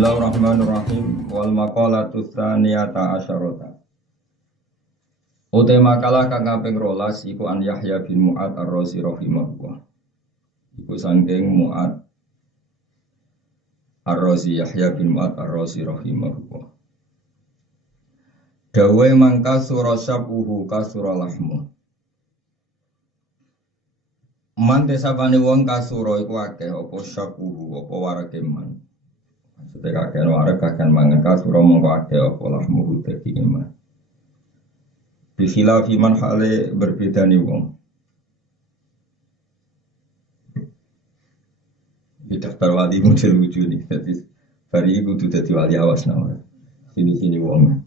Bismillahirrahmanirrahim. Wal maqalatu tsaniyata asyarata. Uta makalah kang kaping 12 iku an Yahya bin Mu'ad Ar-Razi rahimahullah. Iku saking Mu'ad Ar-Razi Yahya bin Mu'ad Ar-Razi rahimahullah. Dawe mangka sura syabuhu kasura lahmu. Man desapane wong kasura iku akeh apa syabuhu apa warake man. Maksudnya kakek warak kakek mangan kasura mongko akeh apa lahmu dadi iman. Bikhilaf iman hale berbeda nih wong. Di daftar wali model lucu nih. Jadi hari itu tuh jadi wali awas nama. Sini wong.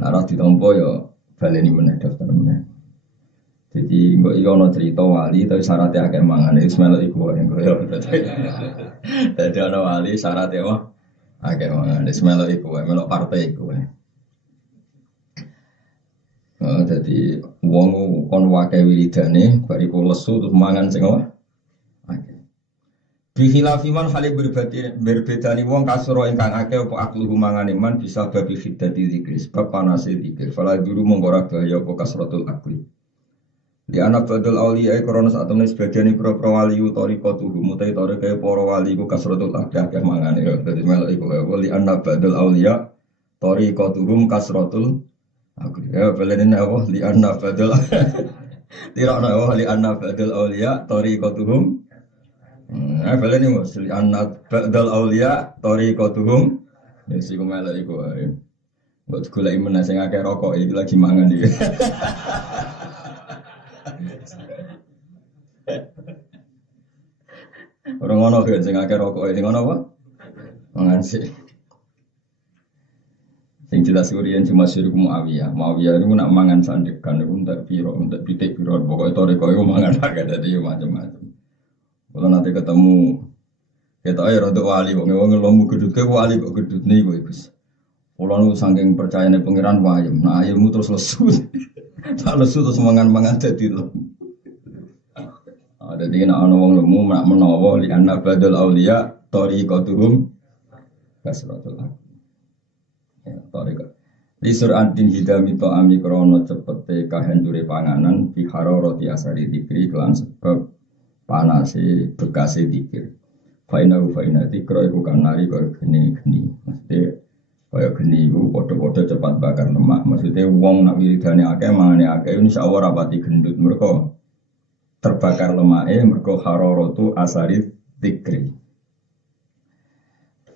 Narah ditompo yo baleni meneh daftar meneh. Jadi nggak iya no cerita wali tapi syaratnya agak mangan Ismail iku yang gue yo. Jadi ada wali syaratnya wah agak mangan Ismail iku melok partai iku. Jadi wong kon wakai wiridane bariku lesu terus mangan sing apa? Akeh. Bi khilafi man hale berbeda ni wong kasura ingkang akeh apa akluhu mangane man bisa babi khiddati zikri sebab panase zikir. Fala dulu mongko ora bahaya apa kasratul akli. Di anak badal auliya krana sak temene sebagian pro wali utoriko tuhu mutai tore kaya para wali ku kasratul akeh mangane ya. Dadi melok iku wali anak badal auliya toriko tuhum kasratul aku ya belen apa li anna badal tirakna wa li anna badal auliya tariqatuhum belen iki li anna badal auliya tariqatuhum wis iku melok iku ae mbok goleki meneh sing akeh rokok iki lagi mangan iki ora ngono kan sing akeh rokok iki ngono apa mangan sih. Yang jelas kurian cuma suruh Muawiyah. Muawiyah itu nak mangan sandekan, itu untuk piro, untuk pitik piro. Pokoknya toriko itu mangan agak jadi macam-macam. Kalau nanti ketemu kita ayo rodok wali, wong ngelomu gedut ke wali kok gedut nih gue bos. Kalau nu saking percaya nih pangeran wayem, nah ayammu terus lesu, tak lesu terus mangan jadi loh. Ada dia nak wong lemu nak menawa li anak badal aulia torikotuhum kasratul haq. Di surantin hidami to ami krono cepete kahancure panganan di haroroti asari dikri kelan sebab panase bekase dikir. Faina dikro iku kanari kaya geni. Maksudnya kaya geni iku padha-padha cepat bakar lemak. Maksudnya wong nak wiridane akeh mangane akeh insyaallah rapati gendut mergo terbakar lemake mergo haroratu asari dikri.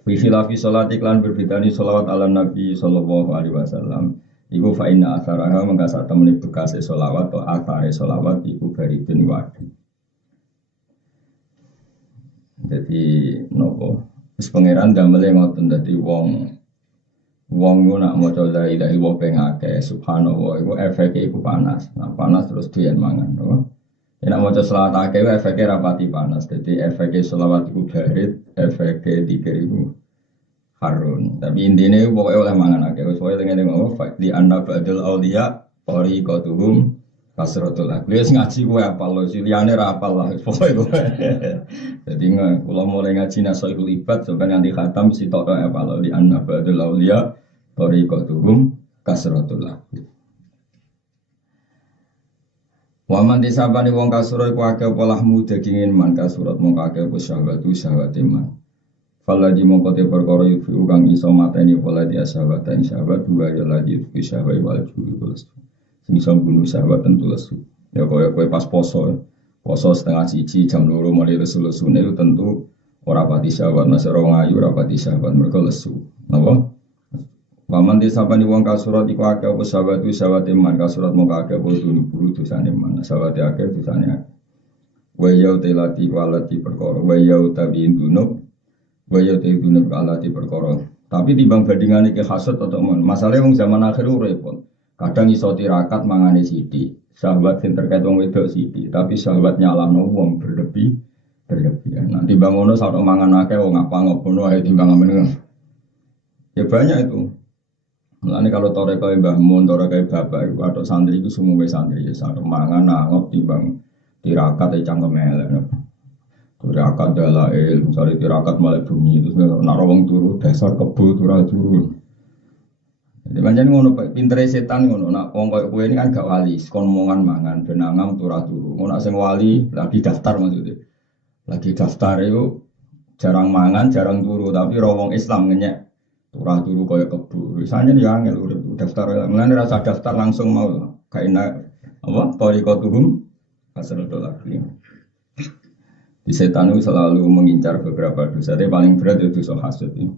Bihilafi sholat iklan berbedani sholawat ala Nabi sallallahu alaihi wasallam. Iku fa'inna atharaha mengkasa temani bekasi sholawat atau athari sholawat iku baridun wadi. Jadi nopo wis pangeran damele ngoten dadi wong nak maca la ilaha illallah pengake subhanallah iku efeke iku panas. Nah panas terus doyan mangan no. Nek maca selawat akeh efeke rapati panas. Dadi efeke sholawat iku barid, efeke dikir iku harun. Tapi intinya pokoknya oleh mangan akeh. Soale tengene ngomong di anna ba'dal auliya tariqatuhum kasratul akli. Wis ngaji kowe apal lho, liyane ra apal lah pokoke kowe. Dadi kula mulai ngaji nasaihul ibad sampai nanti khatam sitok apal di anna ba'dal auliya tariqatuhum kasratul akli. Waman disabani wong kasura iku akeh polahmu dagingin man kasurat mongko akeh syahwatu syahwate man. Fala di mongkote perkara yufi kang iso mateni pola dia sahabat dan sahabat dua ya lagi yufi sahabat wal juwi kulis. Sing iso bunuh sahabat tentu lesu. Ya koyo pas poso setengah cici jam 2 mulai lesu-lesune itu tentu ora pati sahabat masih ora ngayu ora pati sahabat mereka lesu. Napa? Waman disabani wong kasurat iku akeh apa sahabat sahabat iman kasurat mongko akeh apa dulu dosane man sahabat akeh dosane akeh. Wa yau telati walati perkara wa yau tabiin dunub waya te dunia alati perkara. Tapi timbang bandingane ke hasud atau mon. Masalahnya wong zaman akhir repot. Kadang iso tirakat mangane sithik. Sahabat sing terkait wong wedok sithik, tapi sahabat nyalahno wong berlebihan. Nanti bangono sak mangan akeh wong apa ngono ae timbang amen. Ya banyak itu. Mulane kalau tore kaya Mbah Mun, tore kaya bapak iku atok santri iku sumuwe santri ya sak mangan nangop timbang tirakat e cangkem elek. Tirakat dalail, misalnya tirakat malah bunyi terus nak rawang turu dasar kebo turu. Jadi macam ngono pintere setan ngono nak wong koyo kowe ini kan gak wali, kon omongan mangan benangam turu. Ngono sing wali lagi daftar maksudnya. Lagi daftar itu jarang mangan, jarang turu, tapi rawang Islam ngenyek turu koyo kebo. Biasanya ya angel urip daftar, mulane rasa daftar langsung mau gak enak apa thariqatuhum asratul lagi. Di setan itu selalu mengincar beberapa dosa. Tapi paling berat itu dosa hasud ini.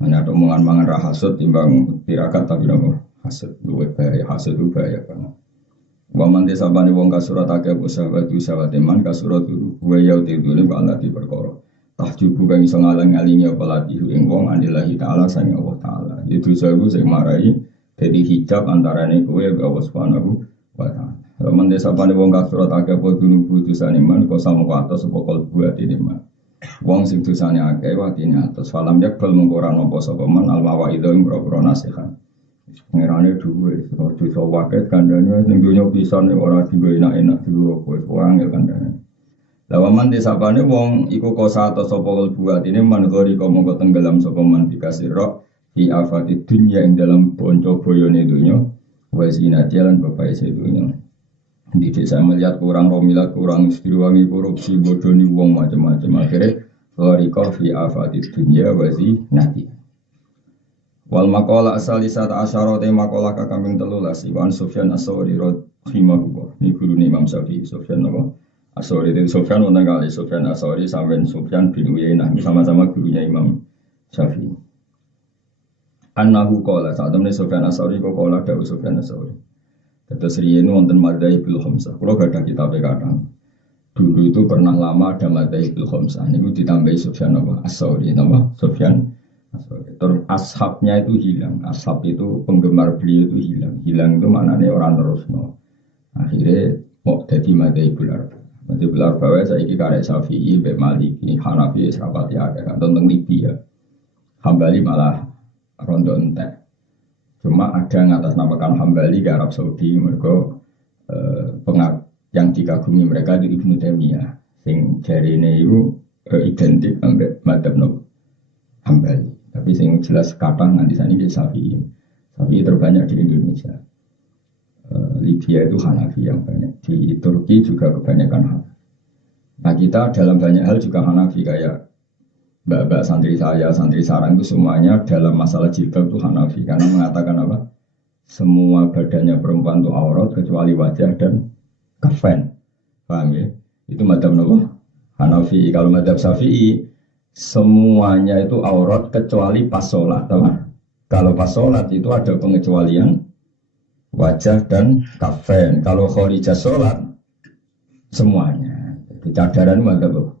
Hanya ada omongan mangan rahasud timbang tirakat tapi nama hasud. Luwih bahaya hasud itu bahaya banget. Waman desa bani wong kasurat akeh sahabat teman kasurat itu wa yauti dulu bala di perkara. Tahjubu kang iso ngalang-alingi apa latihu ing wong anillahi taala sang Allah taala. Itu sabu sing marai dadi hijab antarane kowe be Allah Subhanahu wa taala. Laman desa bani wong kasurat akeh dulu putusane man kok sama atas sapa kalbu atine man. Wong sing dosane akeh watine atas falam yakbal mung ora nampa sapa man al mawaidha ing boro nasihat. Pengerane duwe dosa waket kandhane ning donya pisan ora digo enak-enak dulu kowe angel kandhane. Lawaman desapane wong iku kosa atau sapa kalbu atine man gori kok mongko tenggelam sapa man dikasira fi afati dunya ing dalam bonco boyone donya wa zinati lan bapak sedunya. Di desa melihat kurang romilat, kurang istiwangi korupsi, bodoni wong macam-macam akhirnya loriko fi afati dunya wazi nati. Wal makola asal isata asyarote makola kakambing telulas Iwan Sufyan As-Sawri rahimahullah. Ini guru Imam Syafi'i Sufyan apa? As-Sawri itu Sufyan wonten kali Sufyan As-Sawri sampean Sufyan bin Uyainah sama-sama gurunya Imam Syafi'i. Annahu qala saat temen Sufyan As-Sawri kok qala dawuh Sufyan As-Sawri. Terus riyen wonten Madzhabul Khamsah. Kula gadah kitab kadang. Dulu itu pernah lama ada Madzhabul Khamsah. Niku ditambahi Sufyan apa? As-Sawri nama Sufyan As-Sawri. Terus ashabnya itu hilang. Ashab itu penggemar beliau itu hilang. Hilang itu maknanya orang terusno. Akhirnya mau jadi Madzhabul Arba'ah. Madzhabul Arba'ah saiki karek Syafi'i, Mbek Maliki, Hanafi, Srapati akeh kan tentang Libya. Hambali malah rondo entek. Cuma ada yang atas namakan Hambali ke Arab Saudi mereka yang dikagumi mereka di Ibnu Taimiyah sing jarine itu identik ambek madzhab Hambali tapi sing jelas kata nanti sani di Syafi'i terbanyak di Indonesia. Libya itu Hanafi yang banyak, di Turki juga kebanyakan Hanafi. Nah kita dalam banyak hal juga Hanafi kayak mbak-mbak santri saya, santri sarang itu semuanya dalam masalah jilbab itu Hanafi karena mengatakan apa? Semua badannya perempuan itu aurat kecuali wajah dan kafen. Paham ya? Itu madzhab apa? Hanafi. Kalau madzhab Syafi'i semuanya itu aurat kecuali pas sholat. Kalau pas sholat itu ada pengecualian wajah dan kafen. Kalau khorijah sholat semuanya. Jadi cadaran madzhab apa?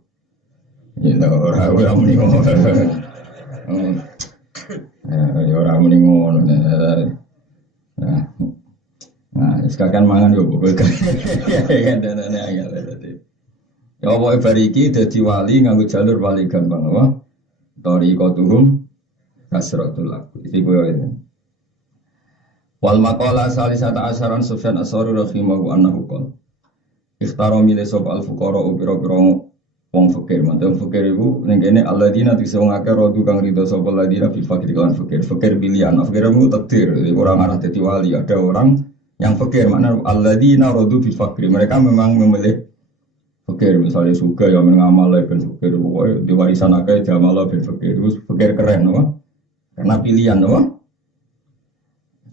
Ya orang muni ngono. Orang muni ngono. Nah, sekalian mangan yo kok. Kan danane angel tadi. Ya apa bariki dadi wali nganggo jalur wali gampang apa? Thariqatuhum kasratul laku. Iki koyo wal maqala salisata asyaran Sufyan As-Sawri rahimahu annahu qala ikhtaro mile sop al fuqara ubiro-biro wong fakir, mantan fakir ibu, nenggene alladzina tikse wong akeh rodu kang ridho sapa alladzina bil fakir kan fakir. Fakir pilihan, fakir itu takdir. Orang arah dadi wali, ada orang yang fakir, makna alladzina rodu bil fakir. Mereka memang memilih fakir, misalnya suka ya mengamal ben fakir, pokoke di warisan akeh jamal ben fakir. Itu fakir keren, no? Karena pilihan, no?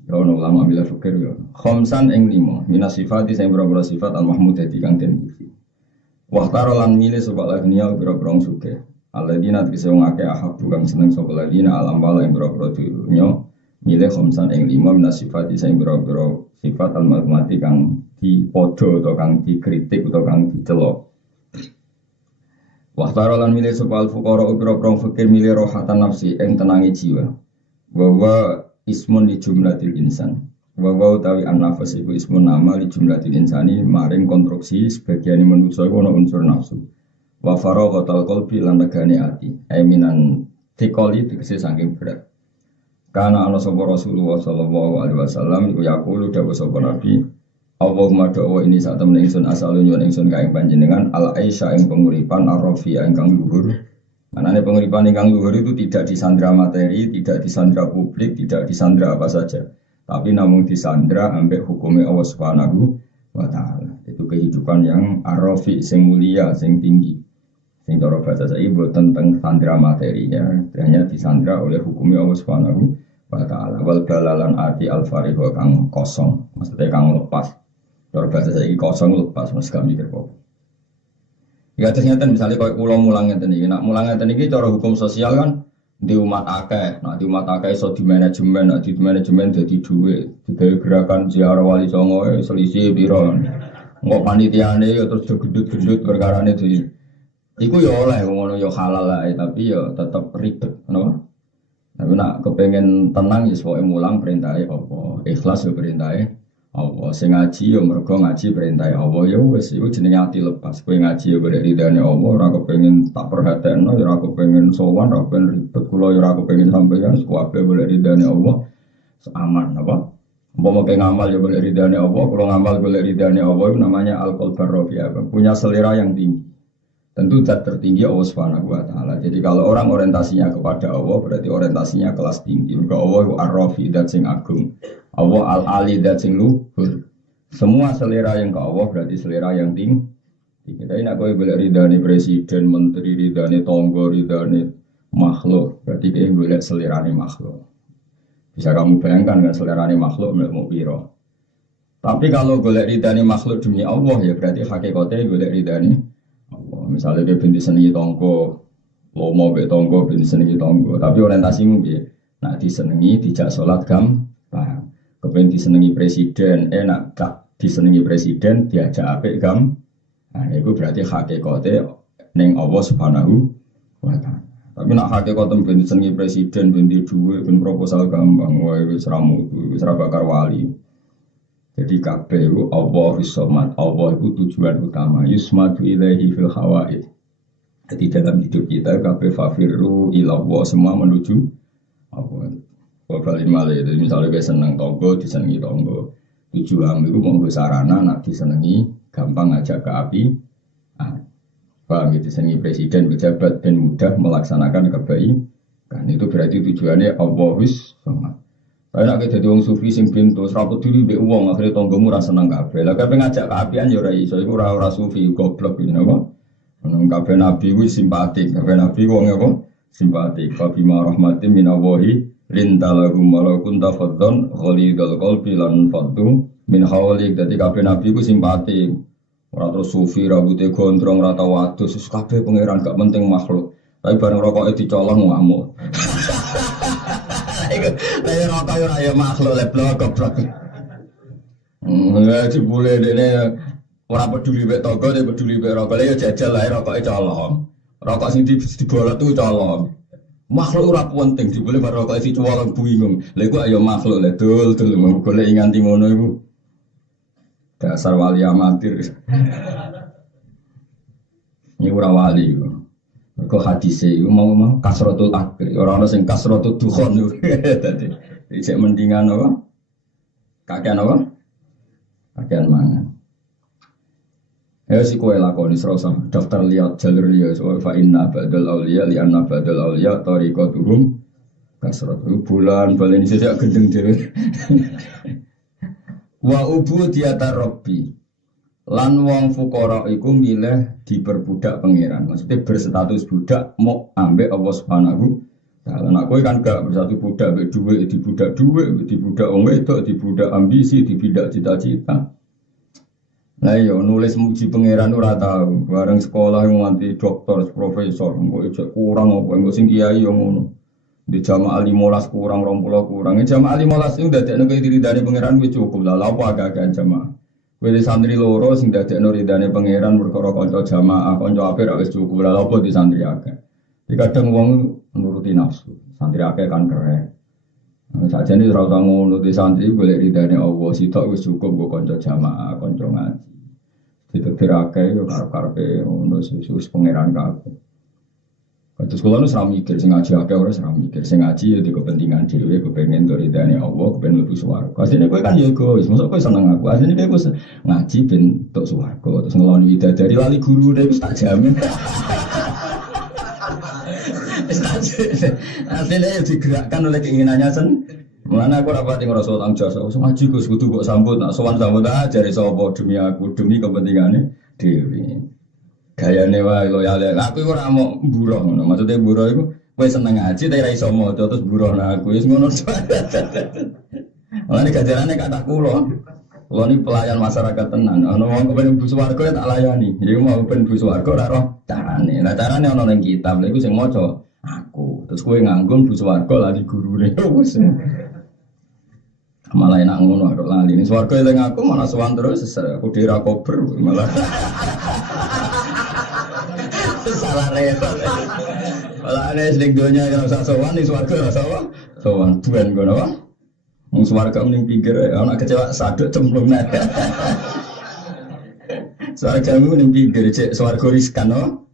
Ya ono ulama bila fakir ya. Khamsan ing 5, minas sifati sing berapa sifat al-mahmudah di kang den puji. Waktaro lan milih sobat lagnia biro-biro suke. Alladzina tikse wong akeh ahab bukan seneng sobat lagina alam bala yang biro-biro dunya milih khamsan ing 5 minas sifati sing biro-biro sifat al-mahmati kang dipodo atau kang dikritik atau kang dicelok. Waktaro lan milih sobat al-fuqara biro-biro fakir milih rohatan nafsi ing tenangi jiwa. Bahwa ismun di jumlatil insan. Wa utawi an-nafas iku ismun nama li jumlatil insani maring konstruksi sebagian manusa iku ana unsur nafsu. Wa faraghatal qalbi lan negane ati. Minan tikoli dikese saking berat. Kana ana sapa Rasulullah sallallahu alaihi wasallam iku yaqulu dawuh sapa Nabi Allahumma doa ini saat temen ingsun asalun nyuwun ingsun ka ing panjenengan al aisha ing penguripan arrofi ingkang luhur. Manane penguripan ingkang luhur itu tidak disandra materi, tidak disandra publik, tidak disandra apa saja, tapi namun disandra ambek hukumnya Allah Subhanahu wa taala. Itu kehidupan yang arrofi sing mulia, sing tinggi. Sing cara bahasa saya boten tentang sandra materinya, hanya disandra oleh hukumnya Allah Subhanahu wa taala. Wal balalan ati al fariho kang kosong, maksudnya kang lepas. Cara bahasa saya kosong lepas, mas gak mikir kok. Ya ternyata misalnya kalau pulau mulang ngeten iki, nak mulang ngeten iki cara hukum sosial kan di umat akeh. Nah di umat akeh iso di manajemen, nah di manajemen dadi dhuwit. Digawe gerakan ziarah wali songo selisih piro. Engko panitiane terus gendut-gendut perkarane di iku ya oleh ngono ya halal lah, tapi ya tetep ribet, kenapa? Tapi nak kepengen tenang ya pokoke mulang perintahe apa, ikhlas ya perintahe Allah. Sing ngaji ya mergo ngaji perintah Allah ya wis iku jenenge ati lepas. Kowe ngaji ya golek ridane Allah, ora kepengin tak perhatekno ya ora kepengin sowan, ora kepengin ribet kula ya ora kepengin sampeyan kabeh golek ridane Allah. Aman apa? Umpama ke ngamal ya golek ridane Allah, kula ngamal golek ridane Allah itu namanya al-qalbar rafi'a, punya selera yang tinggi. Tentu zat tertinggi Allah Subhanahu wa taala. Jadi kalau orang orientasinya kepada Allah berarti orientasinya kelas tinggi. Mergo Allah itu ar-rafi, zat sing agung. Allah al-ali, zat sing luhur. Semua selera yang ke Allah berarti selera yang tinggi. Kita ini nak kowe golek ridane presiden, menteri, ridane tangga, ridane makhluk. Berarti kowe golek selerane makhluk. Bisa kamu bayangkan kan selerane makhluk mau piro. Tapi kalau golek ridane makhluk demi Allah ya berarti hakikate golek ridane Allah. Misalnya dia binti senengi tonggo, lomo be tonggo binti senengi tonggo. Tapi orientasimu dia, nak disenengi dijak sholat gampang. Kepen disenengi presiden, nak gak disenengi presiden diajak apik gam. Nah itu berarti hakikate neng Allah Subhanahu wa taala. Tapi nak hakikate binti senengi presiden, binti duwe, bin proposal gampang, wah itu seramu, itu serabakar wali. Jadi kabeh itu Allahus Somad, Allah itu tujuan utama. Yusmadu ilaihi fil hawaid. Jadi dalam hidup kita kabeh fafiru ilallah, semua menuju Allah. Wabali malih, jadi misalnya kita seneng tonggo, disenengi tonggo. Tujuan itu mau sarana, nak disenengi, gampang ngajak ke api. Paham ya, disenengi presiden, pejabat, dan mudah melaksanakan kebaikan. Itu berarti tujuannya Allahus Somad. Saya nak jadi orang sufi sing pintu, seraput diri be uang akhirnya tonggomu rasa seneng kabeh. Lah kabeh ngajak keapian ya ora iso, iku ora sufi goblok iki napa. Menung kabeh nabi ku simpatik, kabeh nabi wong apa? Simpatik. Fa bima rahmatin minallahi lintalahum walau kunta faddon ghalidul qalbi lan faddu min hawlik. Dadi kabeh nabi ku simpatik. Ora terus sufi rambutnya gondrong ora tau adus, kabeh pangeran gak penting makhluk. Tapi bareng rokoke dicolong ngamuk. Lah rokok yo ora makhluk leblok goblok. Enggak dibule dene ora peduli mek tangga, nek peduli mek rokok ya jajal ae rokoke colong. Rokok sing dibolot tuh colong. Makhluk ora penting dibule bar rokoke dicolong bingung. Lha iku ayo makhluk le dul golek nganti ngono iku. Dasar wali amatir. Ini ora wali iku. Kau hadis itu mau kasrotul akri, orang orang sing kasrotul dukhon itu, tadi, cek mendingan apa? Kakean apa? Kakean mangan. Ya si kue lakoni serasa daftar liat jalur liat, so fa inna badal aulia li anna badal aulia tariqatuhum kasrotul bulan balen sejak gendeng dhewe. Wa ubudiyata rabbi. Lan wong fukara iku milih diperbudak pangeran. Maksudnya berstatus budak mau ambek Allah Subhanahu taala. Nah kowe kan gak bersatu budak mbek dhuwit, dibudak dhuwit, dibudak wong wedok, dibudak ambisi, dibudak cita-cita. Lah yo nulis muji pangeran ora tau. Bareng sekolah nganti doktor, profesor, engko ijek kurang apa engko sing kiai yo ngono. Di jamaah 15 kurang 20 kurang. Jamaah 15 itu dadekno diridani pangeran wis cukup. Lah apa agak jamaah. Wili santri loro sing dadekno ridane pangeran perkara kanca jamaah, kanca apik ra wis cukup lha opo di santri akeh. Iki kadang wong nuruti nafsu. Santri akeh kan keren. Sajane ora usah ngono di santri golek ridane Allah, sitok wis cukup go kanca jamaah, kanca ngaji. Ditetir akeh yo karep-karepe ngono susus pangeran kabeh. Terus kalau nu seram mikir, sing ngaji akeh ora seram mikir, sing ngaji ya di kepentingan dhewe, kepengen doridane Allah, kepengen mlebu swarga. Asline kowe kan ya egois, mosok kowe seneng aku. Asline kowe ngaji ben tok swarga, terus ngeloni widadari lali guru dhewe wis tak jamin. Asline digerakkan oleh keinginannya Mana aku rapati ngerasa tanggung jawab, ngaji Gus kudu kok sambut, nak sowan sambut aja dari sapa demi aku, demi kepentingannya dewi. Gayane wae loyal. Aku ora mau buruh ngono. Maksudnya buruh iku kowe seneng ngaji tapi ra iso maca terus buruh nang aku. Wis ngono. Lah nek gajarane kata kula. Kula ni pelayan masyarakat tenan. Ana wong kepen mlebu swarga tak layani. Jadi mau kepen mlebu swarga ora roh carane. Lah carane ana ning kitab. Lha iku sing maca aku. Terus kowe nganggo mlebu swarga lah di gurune. Wis. Malah enak ngono kok lali. Ning swarga eling aku malah sowan terus aku dira kober malah. Salah repot. Malah ana sing donya ora usah sowan ning swarga ora usah sowan tuan ngono wae. Wong swarga ning pinggir ana kecewa saduk cemplung nek. Swarga ning pinggir cek swarga riskan no.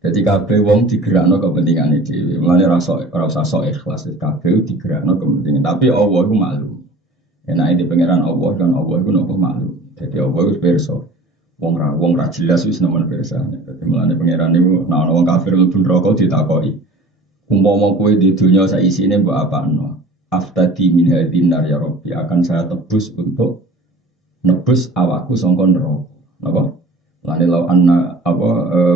Jadi kabeh wong digerakno kepentingane dhewe. Mulane ora usah sok ikhlas kabeh digerakno kepentingan. Tapi Allah iku maklum. Enake di pangeran Allah kan Allah iku nopo maklum. Jadi Allah iku pirsa. Wong ra jelas wis nemen pirsa. Dadi mulane pangeran niku nek ana wong kafir mlebu neraka ditakoki. Umpama kowe di dunya sak isine mbok apakno? Aftadi min hadin nar ya Rabbi akan saya tebus untuk nebus awakku sangka neraka. Napa? Lane law anna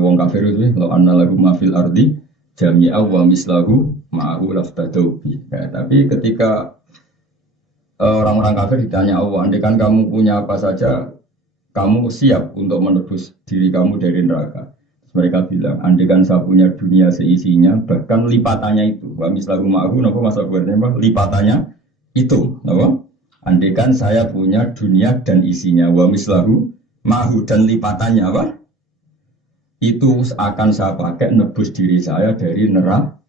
wong kafir itu law anna lagu mafil ardi jami'a wa mislahu ma'ahu laftadu bi. Ya, tapi ketika orang-orang kafir ditanya Allah, andaikan kamu punya apa saja, kamu siap untuk menebus diri kamu dari neraka. Terus mereka bilang, andaikan saya punya dunia seisinya, bahkan lipatannya itu. Wa mislahu ma'ahu, napa masa buatnya lipatannya itu, napa? Andaikan saya punya dunia dan isinya, wa mislahu ma'ahu dan lipatannya apa? Itu akan saya pakai nebus diri saya dari neraka.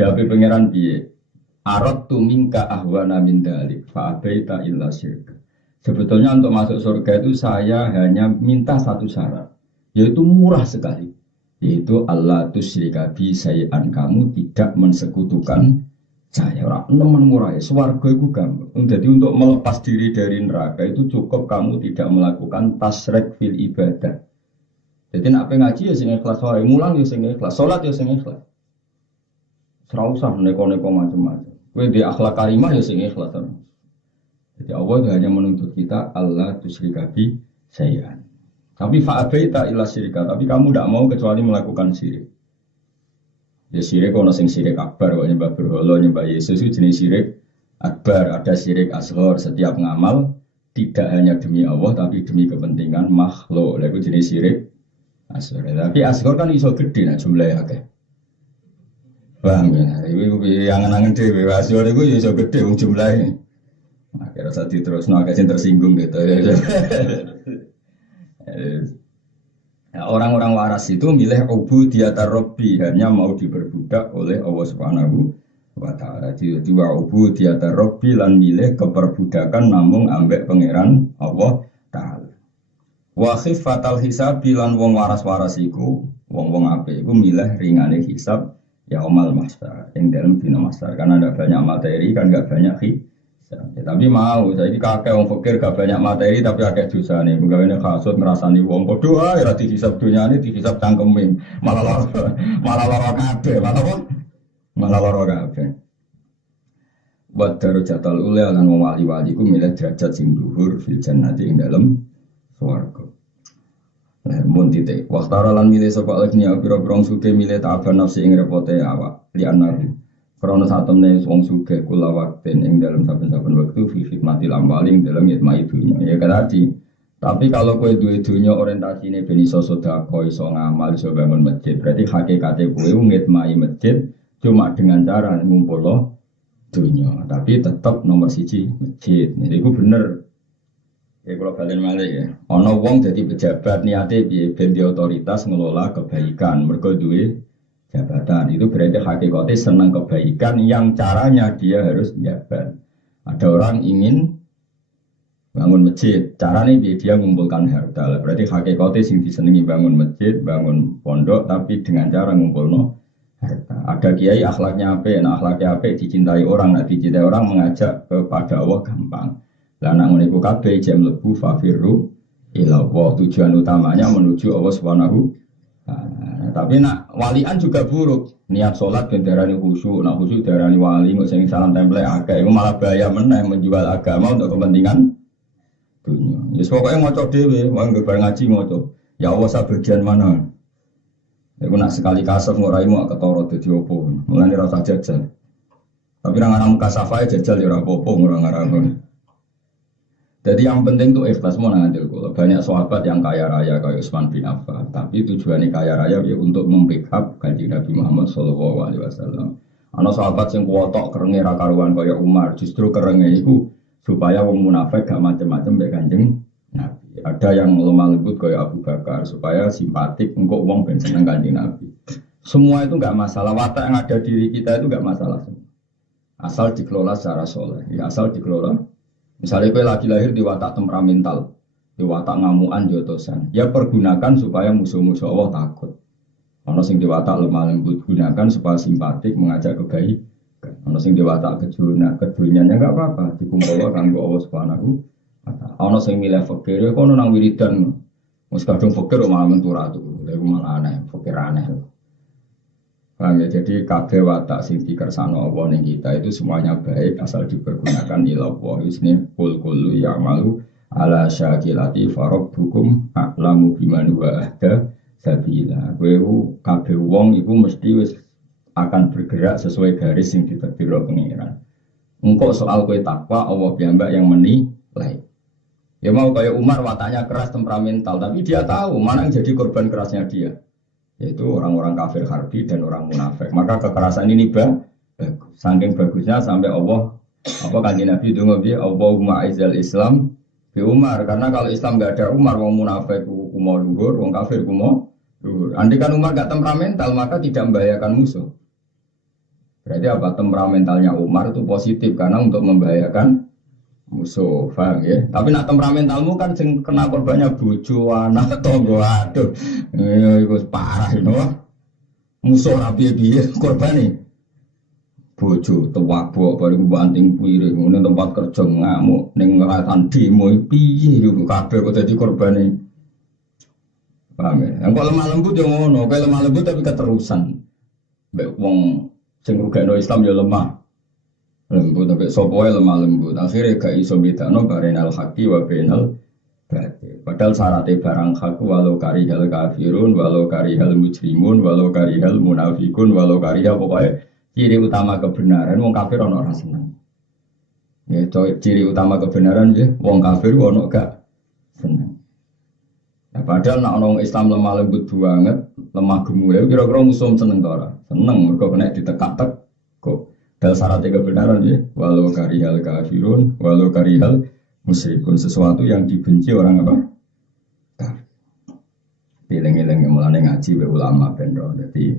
Jawab pangeran piye? Aradtu minka ahwana min dalik fa abaita illa syirk. Sebetulnya untuk masuk surga itu saya hanya minta satu syarat, yaitu murah sekali, yaitu Allah tusyrika bi syai'an, kamu tidak mensekutukan saya. Ora nemen murah, swarga iku gampang. Jadi untuk melepas diri dari neraka itu cukup kamu tidak melakukan tasyrik fil ibadah. Jadi nak ngaji ya sing ikhlas wae, mulang ya sing ikhlas, salat ya sing ikhlas. Ora usah neko-neko macam-macam. Kowe di akhlak karimah ya sing ikhlas. Jadi Allah itu hanya menuntut kita Allah tusyrika bi syai'an. Tapi fa'abaita illa syirka, tapi kamu tidak mau kecuali melakukan syirik. Ya syirik ono sing syirik akbar, kok nyembah berhala, nyembah Yesus itu jenis syirik akbar. Ada syirik asghar, setiap ngamal tidak hanya demi Allah tapi demi kepentingan makhluk. Lha iku jenis syirik asghar. Tapi asghar kan iso gede nah jumlahnya akeh. Paham ya? Iku angen-angen dhewe asghar iku iso gede wong jumlahe. Akhirnya saat diterusno akeh sing tersinggung gitu ya. Nah, orang-orang waras itu milih ubudiyatar Rabbi, hanya mau diperbudak oleh Allah Subhanahu wa ta'ala. Jadi ubudiyatar Rabbi lan milih keperbudakan namung ambek pangeran Allah ta'ala. Wa khifatal hisab lan wong waras-waras iku, wong-wong apik iku milih ringane hisab yaumal mahsyar, ing dalem dina mahsyar. Karena ada banyak materi kan enggak banyak hisab. Ya, tapi mau, jadi kakek wong fakir gak banyak materi tapi akeh dosane. Pegawene kasut ngrasani wong padha ae ora dihisab dunyane, dihisab cangkeme. Malah lara kabeh, malah lara kabeh. Buat darajatul ula lan wong wali-wali ku milih derajat sing dhuwur fil jannati ing dalem swarga. Lah mun titik, waqtara lan milih sapa alnya pira-pira suke milih ta'aban nafsi ing repote awak li anahu. Karena saat temen wong sugih kula wakten ing dalam saben-saben waktu fi khidmatil amwaling dalam ngitmai dunya. Ya kan tadi. Tapi kalau kowe duwe dunya orientasine ben iso sedekah, iso ngamal, iso bangun masjid, berarti hakikate kowe ngitmai masjid cuma dengan cara ngumpulno dunya. Tapi tetap nomor siji masjid. Niku bener. Ya kula balen malih ya. Ana wong dadi pejabat niate piye ben di otoritas ngelola kebaikan, mergo duwe jabatan. Itu berarti hakikatnya senang kebaikan yang caranya dia harus menjabat. Ada orang ingin bangun masjid. Caranya dia mengumpulkan harta. Berarti hakikatnya sing disenengi bangun masjid, bangun pondok, tapi dengan cara ngumpulno harta. Ada kiai akhlaknya apik, nah akhlaknya apik dicintai orang, nah dicintai orang mengajak kepada Allah gampang. Lah nak ngene iku kabeh jam lebu fafiru ila Allah. Tujuan utamanya menuju Allah Subhanahu. Nah, tapi nak walian juga buruk. Niat sholat ben darani khusyuk, nak khusyuk darani wali, nggak sing salam template akeh. Iku malah bahaya meneh menjual agama untuk kepentingan dunia. Ya pokoknya ngoco dhewe, wong bar ngaji ngoco. Ya Allah sak bagian mana? Iku nak sekali kasep ngoraimu ketara dadi opo. Mulane ora usah jajal. Tapi nang anak muka safai jajal ya ora apa-apa ngarang-ngarang. Jadi yang penting tuh ikhlas mau ngadil kula. Banyak sahabat yang kaya raya kayak Utsman bin Affan, tapi tujuannya kaya raya ya untuk membackup Kanjeng Nabi Muhammad sallallahu alaihi wasallam. Ana sahabat sing kuwotok kerenge ra karuan kaya Umar, justru kerenge iku supaya wong munafik gak macam-macam mbek Kanjeng Nabi. Ada yang lemah lembut kaya Abu Bakar supaya simpatik engko wong ben seneng Kanjeng Nabi. Semua itu enggak masalah, watak yang ada diri kita itu enggak masalah. Asal dikelola secara soleh, ya asal dikelola. Misalnya kue lagi lahir di watak temperamental, di watak ngamuan jotosan, ya pergunakan supaya musuh-musuh Allah takut. Ono sing di watak lemah lembut gunakan supaya simpatik mengajak kebaikan. Ono sing di watak keduniannya enggak apa-apa, dikumpul kanggo Allah Subhanahu wa taala. Ono sing milih fakir, ya kono nang wiridan, mus kadung fakir malah mentura tuh, lha malah aneh, fakir aneh. Paham ya? Jadi kabeh watak sing dikersano Allah ning kita itu semuanya baik asal dipergunakan ila Allah. Isne kul kullu ya'malu ala syakilati farabbukum a'lamu biman wa ahda sabila. Kowe kabeh wong iku mesti wis akan bergerak sesuai garis sing ditetapkan pengiran. Engkau soal kowe takwa Allah piyambak yang menilai. Ya mau kayak Umar wataknya keras temperamental, tapi dia tahu mana yang jadi korban kerasnya dia. Yaitu orang-orang kafir harbi dan orang munafik. Maka kekerasan ini bagus. Saking bagusnya sampai Allah Kanjeng Nabi donga piye Allahumma aizal Islam bi Umar, karena kalau Islam enggak ada Umar wong munafik ku mau luhur, wong kafir ku mau luhur. Andai kan Umar enggak temperamental maka tidak membahayakan musuh. Berarti apa? Temperamentalnya Umar itu positif karena untuk membahayakan musuh, paham ya? Tapi nak temperamentalmu kan sing kena korbannya bojo, anak, tonggo, aduh. Itu parah you know? Musuh rapi piye korbane? Bojo, tuwabok bareng banting piring, ngene tempat kerja ngamuk, ning ngeratan demo piye yo kabeh kok dadi korbane. Paham ya? Yang kok lemah lembut yo ngono, kayak lemah lembut tapi keterusan. Mbek wong sing rugekno Islam yo lemah. Lembut tapi sopoe lemah lembut. Akhirnya gak iso bedakno barenal haqi wa bainal batil. Padahal syaratnya barang hak walau karihal kafirun, walau karihal mujrimun, walau karihal munafikun, walau karihal pokoknya ciri utama kebenaran wong kafir ono ora seneng. Ya ciri utama kebenaran ya wong kafir ono gak seneng. Ya, padahal nak orang Islam lemah lembut banget, lemah gemulai, kira-kira musuh seneng to ora? Seneng mergo kena ditekak-tek kok. Dal syaratnya kebenaran ya, walau karihal kafirun, walau karihal musyrikun, sesuatu yang dibenci orang apa? Pilih-pilih mulane ngaji be ulama bendo. Jadi,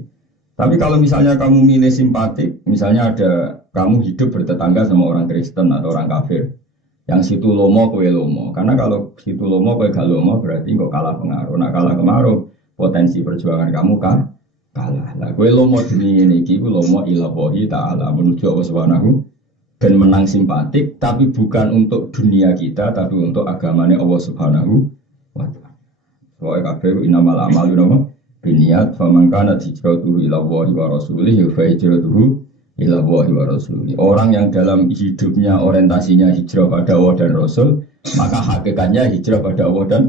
tapi kalau misalnya kamu milih simpatik, misalnya ada kamu hidup bertetangga sama orang Kristen atau orang kafir, yang situ lomo kowe lomo, karena kalau situ lomo kowe gak lomo berarti kok kalah pengaruh. Nah kalah pengaruh potensi perjuangan kamu kan kalah. Lah kowe lomo demi ngene iki ku lomo ila wahi ta'ala menuju Allah Subhanahu dan menang simpatik tapi bukan untuk dunia kita tapi untuk agamanya Allah Subhanahu wa taala. Soale kabeh inamal amalu napa biniat faman kana hijratuhu ila wahi wa rasulihi fa hijratuhu ila wahi wa rasulihi. Orang yang dalam hidupnya orientasinya hijrah pada Allah dan Rasul, maka hakikatnya hijrah pada Allah dan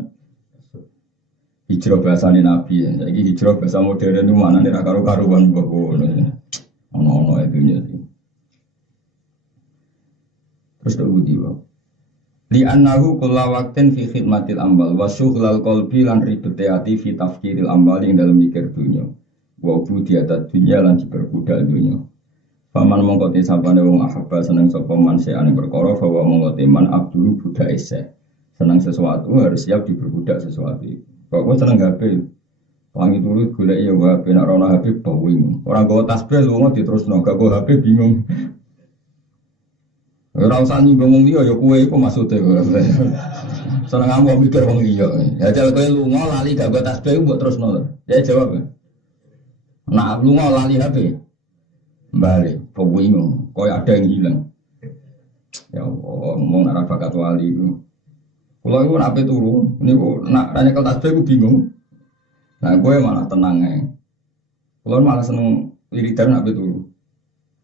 hijrah bahasane Nabi. Saiki hijrah bahasa modern itu mana nek karo-karuan kok ngono. Ono-ono itu ya. Terus budi wae. Li annahu kullu waqtin fi khidmatil ambal wa syughlal qalbi lan ribete ati fi tafkiril ambal ing dalem mikir dunya. Wa budiyat dunya lan diperbudak dunya. Paman mongko te sapane wong ahabba seneng sapa man seane perkara bahwa mongko teman abdul budak ese. Senang sesuatu harus siap diperbudak sesuatu. Kok seneng HP. Wangi turut golek ya HP nek ora HP bawing. Ora nggo tasbih lunga diterusno, gak nggo HP bingung. Ora usah nyinggung wong liya ya kowe iku maksude. Seneng ngomong mikir wong liya. Ya jare kowe lunga lali gak go tasbih mbok terusno to. Ya jawab. Nah lunga lali HP. Balik, bingung. Koyo ada yang hilang. Ya Allah, ngomong arah bakat wali itu. Kalau itu nape turu, ini nak tanya ke tasbih aku bingung. Nah gue malah tenang ya. Kalau malah seneng wiridan nape turu.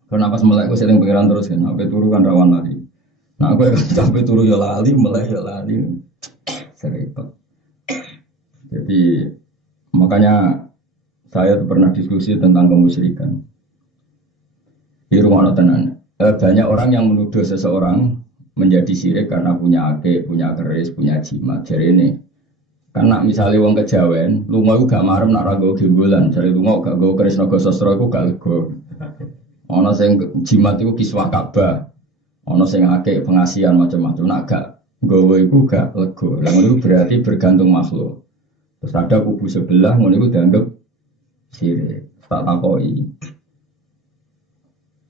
Kenapa semelek gue sering pikiran terus kan? Nape turu kan rawan lagi. Nah gue kan nape turu ya lali, melek ya lali. Serempet. Jadi makanya saya pernah diskusi tentang kemusyrikan. Di rumah tenan. Banyak orang yang menuduh seseorang menjadi syirik karena punya akik, punya keris, punya jimat. Jadi ini, karena misalnya wong kejawen, lunga itu gak marem nak rago gembolan. Jadi lunga gak go keris naga sastra itu gak lego. Ono sing jimat itu kiswah Ka'bah, ono sing akik pengasihan macam-macam. Nak gak gowo itu gak lego. Lalu itu berarti bergantung makhluk. Terus ada kubu sebelah, ngono itu dianggap syirik. Tak takoi.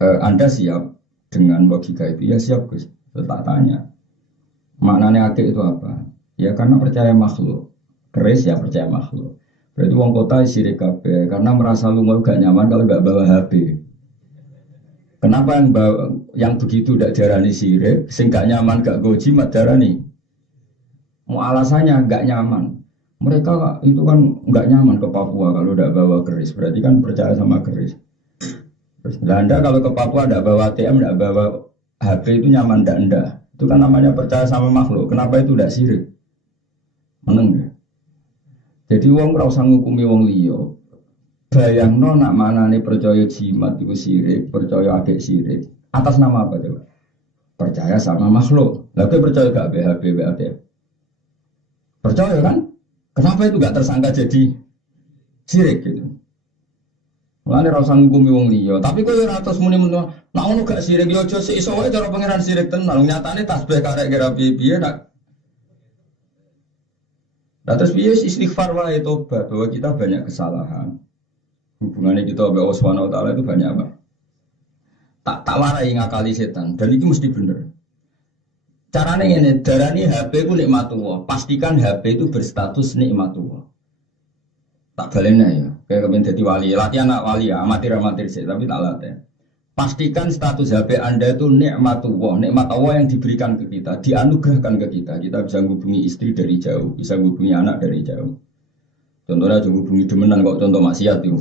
Anda siap dengan logika itu? Ya siap Gus. Tak tanya. Maknanya akik itu apa? Ya karena percaya makhluk. Keris ya percaya makhluk. Berarti wong kota syirik kabeh karena merasa lunga gak nyaman kalau gak bawa HP. Kenapa yang begitu tidak darani syirik, sing gak nyaman gak go jimat darani? Mau alasannya gak nyaman. Mereka itu kan gak nyaman ke Papua kalau tidak bawa keris. Berarti kan percaya sama keris. Anda kalau ke Papua tidak bawa ATM, tidak bawa HP itu nyaman tidak? Itu kan namanya percaya sama makhluk. Kenapa itu tidak syirik? Meneng. Jadi wong ora usah ngukumi wong liya. Bayangno nak manane percaya jimat itu syirik, percaya adik syirik. Atas nama apa coba? Percaya sama makhluk. Lah kowe percaya gak BHP ATM? Percaya kan? Kenapa itu gak tersangka jadi syirik gitu? Mulane ora usah ngukumi wong liya, tapi kowe ora terus muni nek ngono gak sirik yo aja sik iso wae cara pangeran sirik tenan. Nyatane tasbih karek kira piye nak. Lah terus piye istighfar wae tobat bahwa kita banyak kesalahan. Hubungannya kita sama Allah Subhanahu wa taala itu banyak apa? Tak warai ngakali setan dan itu mesti bener. Carane ngene, darani HP ku nikmatullah. Pastikan HP itu berstatus nikmatullah. Tak balena ya. Kayak kepen dadi wali, latihan anak wali ya, amatir sih, tapi tak latih. Pastikan status HP Anda itu nikmatullah, nikmat Allah yang diberikan ke kita, dianugerahkan ke kita. Kita bisa menghubungi istri dari jauh, bisa menghubungi anak dari jauh. Contohnya juga hubungi demenan kok contoh maksiat itu.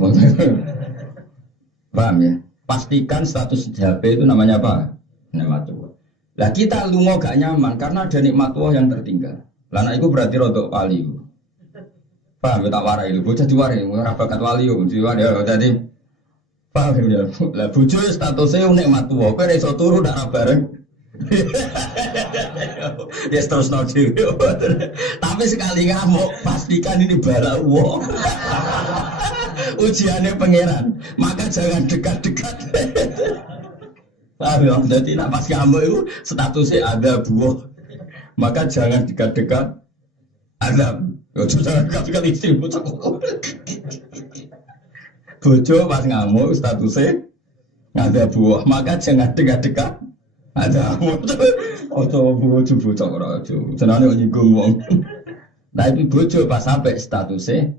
Paham ya? Pastikan status HP itu namanya apa? Nikmatullah. Lah kita lunga gak nyaman karena ada nikmat Allah yang tertinggal. Lah itu berarti rodok wali. Paham tak warai itu, bocah diwarai, ora bakat wali yo, diwarai dadi paham ya. Lah bojo statusnya nikmat tuwa, kowe iso turu ndak bareng. Ya terus nanti. Tapi sekali ngamuk, pastikan ini bala Allah. Ujiannya pangeran, maka jangan dekat-dekat. Paham ya, jadi nak pas ngamuk itu statusnya ada buah, maka jangan dekat-dekat ada. Bojo jangan dekat-dekat istri, bojo pas ngamuk statusnya ada buah, maka jangan dekat-dekat ada ojo bojo ora ojo senane nyinggung wong. Tapi bojo pas sampai statusnya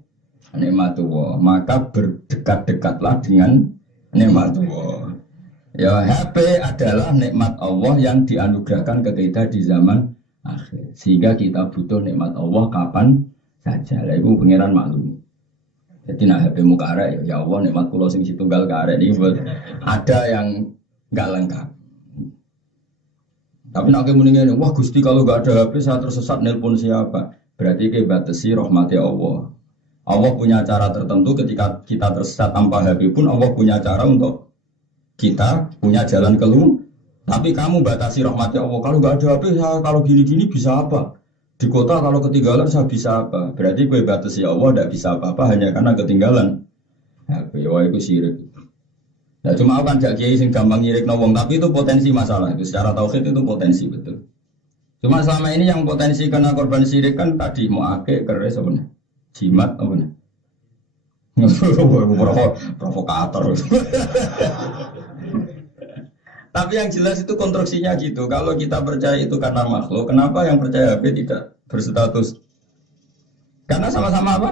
nikmatullah, maka berdekat-dekatlah dengan nikmatullah. Ya HP adalah nikmat Allah yang dianugerahkan ke kita di zaman akhir, sehingga kita butuh nikmat Allah kapan saja. Lah iku pangeran maklum. Jadi nak HP mu karek ya Allah nikmat kula sing setunggal karek iki ada yang enggak lengkap. Tapi nak muni ngene, wah Gusti kalau enggak ada HP saya tersesat nelpon siapa? Berarti ke batasi rahmati Allah. Allah punya cara tertentu ketika kita tersesat tanpa HP pun Allah punya cara untuk kita punya jalan keluar. Tapi kamu batasi rahmati Allah. Kalau enggak ada HP saya kalau gini-gini bisa apa? Di kota kalau ketinggalan saya bisa apa? Berarti gue batasi Allah tidak bisa apa-apa hanya karena ketinggalan. HP wah itu syirik. Nah cuma aku kan jak kiai sing gampang nyirik wong, tapi itu potensi masalah. Itu secara tauhid itu potensi betul. Cuma selama ini yang potensi kena korban syirik kan tadi mau akeh keris apa nih? Jimat apa nih? Provokator. Tapi yang jelas itu konstruksinya gitu. Kalau kita percaya itu karena makhluk, kenapa yang percaya HP tidak berstatus? Karena sama-sama apa?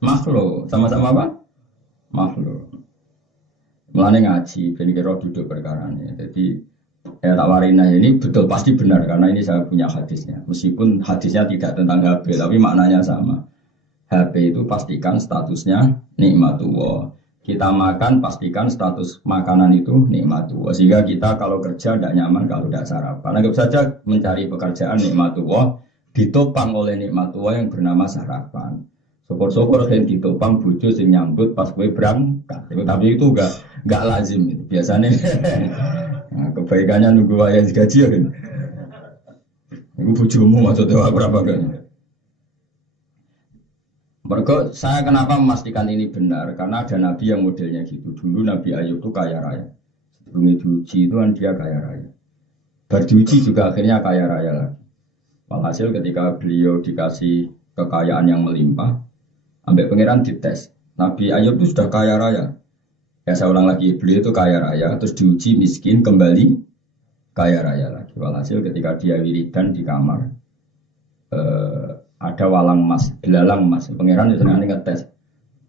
Makhluk. Sama-sama apa? Makhluk. Mulane ngaji, ben kira duduk perkarane. Jadi tak warina ini betul pasti benar karena ini saya punya hadisnya. Meskipun hadisnya tidak tentang HP, tapi maknanya sama. HP itu pastikan statusnya nikmatullah. Kita makan pastikan status makanan itu nikmatullah. Sehingga kita kalau kerja tidak nyaman kalau tidak sarapan. Anggap saja mencari pekerjaan nikmatullah ditopang oleh nikmatullah yang bernama sarapan. Syukur-syukur yang ditopang bojo sing nyambut pas gue berangkat. Tapi itu enggak lazim. Biasanya nah, kebaikannya nunggu ayah gaji ya kan. Itu bojomu maksudnya berapa kan? Mereka saya kenapa memastikan ini benar karena ada nabi yang modelnya gitu. Dulu Nabi Ayub itu kaya raya. Sebelum diuji itu kan dia kaya raya. Berdiuji juga akhirnya kaya raya lagi. Walhasil ketika beliau dikasih kekayaan yang melimpah, sampai pangeran dites. Nabi Ayub itu sudah kaya raya. Ya saya ulang lagi, beliau itu kaya raya, terus diuji miskin kembali kaya raya lagi. Walhasil ketika dia wiridan di kamar, ada walang emas, belalang emas. Pangeran itu senang ngetes.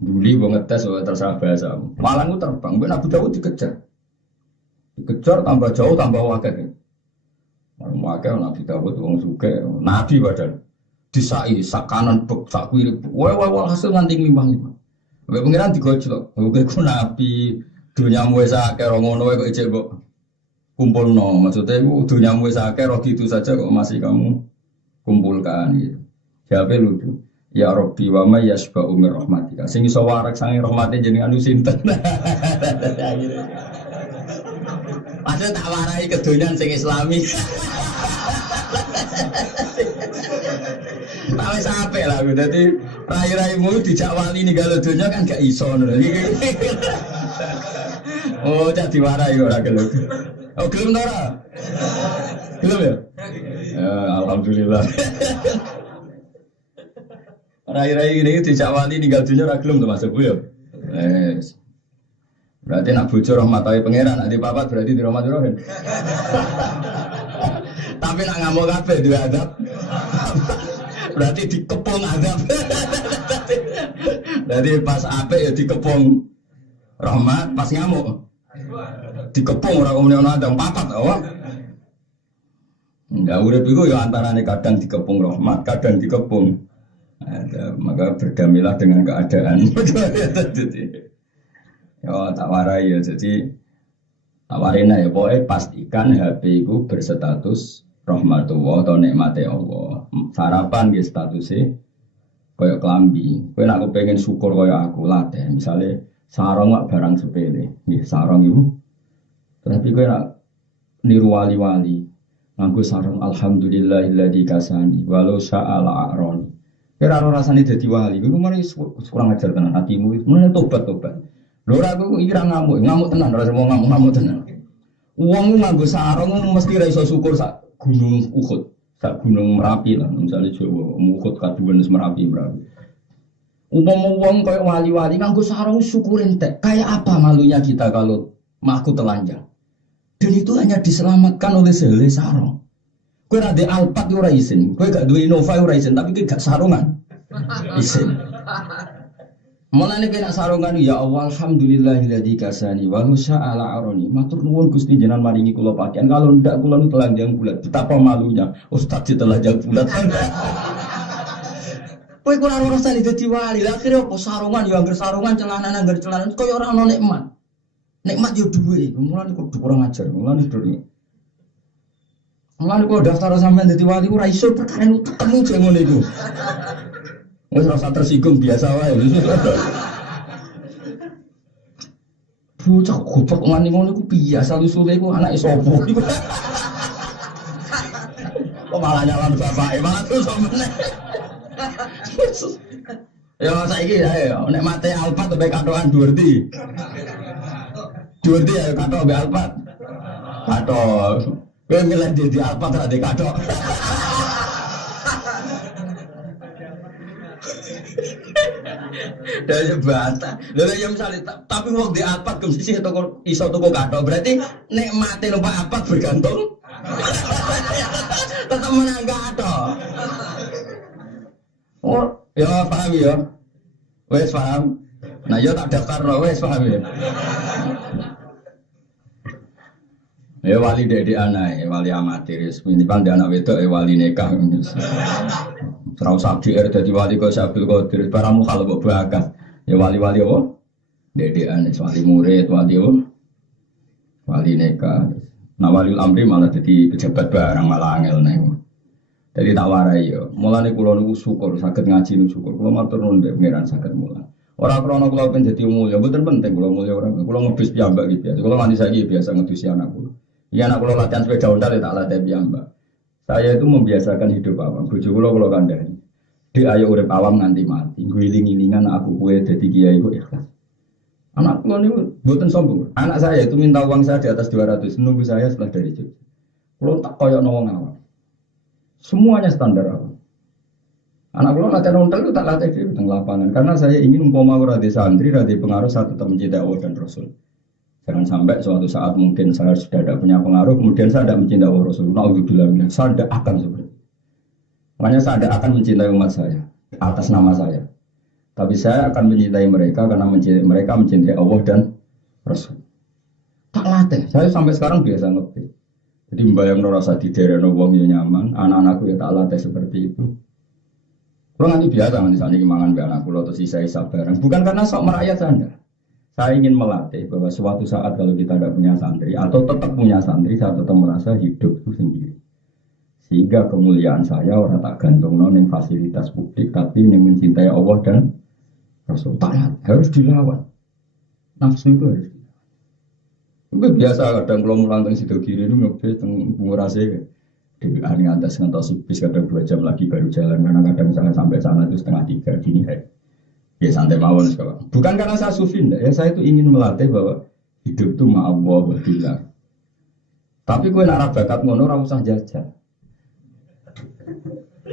Duli gue ngetes, terserah bahasa. Walang itu terbang, ben Abu Dawud dikejar. Dikejar tambah jauh, tambah wakil. Wakil Nabi Dawud, wong suge, Nabi badan. Disai, sak kanan, sak kiri. Wah, hasil nganti limbang-limbang. Pangeran digojlok. Oke, ku Nabi, dunyamu wis akeh rongono kok ijek kok kumpulno. Maksudnya ku dunyamu wis akeh roh gitu saja kok masih kamu kumpulkan gitu. Jawabnya lucu. Ya Rabbi wa ma yasba'u mir rahmatika. Sing iso warak sange rahmate jenengan sinten. Padahal tak warai kedonyan sing islami. Tak wis apik lah. Dadi rai-raimu dijak wali ninggal donya kan gak iso ngono. Oh, cak diwarai ora gelem. Oh, gelem ora? Gelem ya? Alhamdulillah. Rai-rai ini dijak wali ninggal dunia raglum termasuk gue ya. Berarti nak bocor rahmatai pangeran, nak dipapat berarti di rahmat rohin. Tapi nak ngamuk kabeh dua adab. Berarti dikepung adab. Jadi pas apik ya dikepung rahmat, pas ngamuk dikepung ora komunen adab papat apa? Enggak urip iku ya antarane kadang dikepung rahmat, kadang dikepung ada, maka berdamailah dengan keadaan. Ya tak warai ya, jadi tak warina ya, pokoknya pastikan HP itu berstatus rahmatullah atau nikmati Allah. Sarapan dia statusnya kayak kelambi. Kau nak aku pengen syukur kayak aku latih, misalnya sarong wak barang sepele, ya sarong itu. Tapi kau nak niru wali-wali, nganggo sarong alhamdulillahilladzi kasani walau sya'ala a'roni. Kira rasane dadi wali, kuwi mari kurang ajar tenan hatimu, mene tobat-tobat. Lho ora aku iki ra ngamuk tenan, ora semua ngamuk tenan. Wong nganggo sarung mesti ra iso syukur sak gunung Uhud, sak gunung Merapi lah, misalnya Jawa, Uhud kaduwen Merapi. Umpama wong kaya wali-wali nganggo sarung syukur entek. Kayak apa malunya kita kalau mahku telanjang? Dan itu hanya diselamatkan oleh sehelai sarung. Kowe ra ndek Alphard ora isin, kowe gak duwe Innova ora isin, tapi kowe gak sarungan. Isin. Mulane kena sarungan ya Allah alhamdulillahilladzi kasani wa sya'ala aroni. Matur nuwun Gusti jenengan maringi kula pakaian. Kalau ndak kula nu telanjang bulat. Betapa malunya Ustaz telanjang bulat. Kowe kurang rasane dadi wali. Lah akhire apa sarungan ya angger sarungan celanan koyo ora ono nikmat. Nikmat yo duwe. Mulane kudu kurang ajar. Mulane dhewe. Mulane kok daftar sampean dadi wali ora iso perkara ketemu jek ngono iku. Wis rasa tersinggung biasa wae. Bocah goblok ngene ngono iku biasa usule iku anake sapa iku. Kok malah nyalon bapake malah terus meneh. Ya saiki ya nek mate Alphard mbek katokan Durdi. Durdi ya katok mbek Alphard. Katok. Kowe milih di Alphard ra dekatok. Dari bata. Lalu ya misalnya tapi wong di alpat kemisi toko iso toko kathok berarti nek mate numpak alpat bergantung tetap menang kathok. Oh, ya paham ya. Wes paham. Nah, yo tak daftar wes paham ya. Ya wali dek anak, wali amatir, minimal dia anak wedok, wali nikah. Terus sabdi jadi wali kau sabil kau terus paramu kalau bawa bagas, ya wali-wali apa? Dek anak, wali murid, wali apa? Wali nikah. Nah waliul amri malah jadi pejabat barang malah angel nih. Jadi tak warai yo. Mulane kula niku syukur saged ngaji niku syukur. Kula matur nuwun mbek pangeran saged mulang. Ora krana kula pengen dadi mulya, mboten penting kula mulya ora. Kula ngebis piyambak iki biasa. Kula nganti saiki biasa ngedusi anak kula. Iya anak kula latihan sepeda ontel tak latih piyambak. Saya itu membiasakan hidup awam. Bojo kula kandhani. Dik ayo urip awam nganti mati. Ngiling-ngilingan aku kowe dadi kiai kok ikhlas. Anak kula niku mboten sombong. Anak saya itu minta uang saya di atas 200 menunggu saya setelah dari Jogja. Kula tak koyo wong awam. Semuanya standar awam. Anak kula latihan ontel itu tak latih di lapangan karena saya ingin umpama ora di santri, ora di pengaruh saya tetap mencintai Allah dan Rasul. Jangan sampai suatu saat mungkin saya sudah tidak punya pengaruh, kemudian saya tidak mencintai Allah Rasul. Naudzubillah, saya tidak akan seperti itu. Makanya saya tidak akan mencintai umat saya atas nama saya. Tapi saya akan mencintai mereka karena mereka mencintai Allah dan Rasul. Tak latih, saya sampai sekarang biasa ngerti. Jadi membayang rasa di daerah wong yo nyaman, anak-anakku ya tak latih seperti itu. Kurang nanti biasa nanti sana mangan be anakku atau sisa-sisa barang. Bukan karena sok merakyat Anda. Saya ingin melatih bahwa suatu saat kalau kita tidak punya santri atau tetap punya santri, saya tetap merasa hidup itu sendiri. Sehingga kemuliaan saya orang tak gantung noning fasilitas publik, tapi yang mencintai Allah dan Rasul. Tak harus dilawan. Nafsu itu harus dilawan. Itu biasa kadang kalau mulang teng sido kiri itu ngebis teng pengurasi DBA ini ngantos bis kadang 2 jam lagi baru jalan karena kadang misalnya sampai sana itu 2:30 dini hari. Ya santai mawon sekarang. Bukan karena saya sufi, ya saya itu ingin melatih bahwa hidup itu ma'allah wa billah. Tapi gue nak bakat ngono ora usah jajal.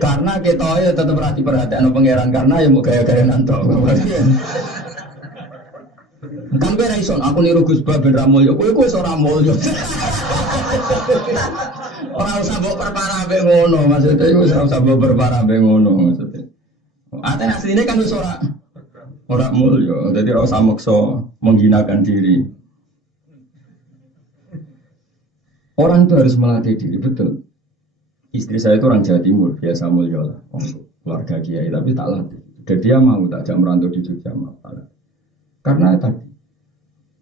Karena kita ya tetap perhatian pangeran karena ya mau gaya-gaya nanto. Kan gue raison, aku niru Gus Ba ben ra mulya, kowe wis ora mulya. Ora usah mbok perparah mbek ngono, maksudnya iku ora usah mbok perparah mbek ngono maksudnya. Ate asline kan wis ora mulya, dadi ora usah maksa menghinakan diri. Orang itu harus melatih diri, betul. Istri saya itu orang Jawa Timur, biasa mulya lah, keluarga kiai, tapi tak latih. Dan dia mau tak jam merantau di Jogja, karena tadi.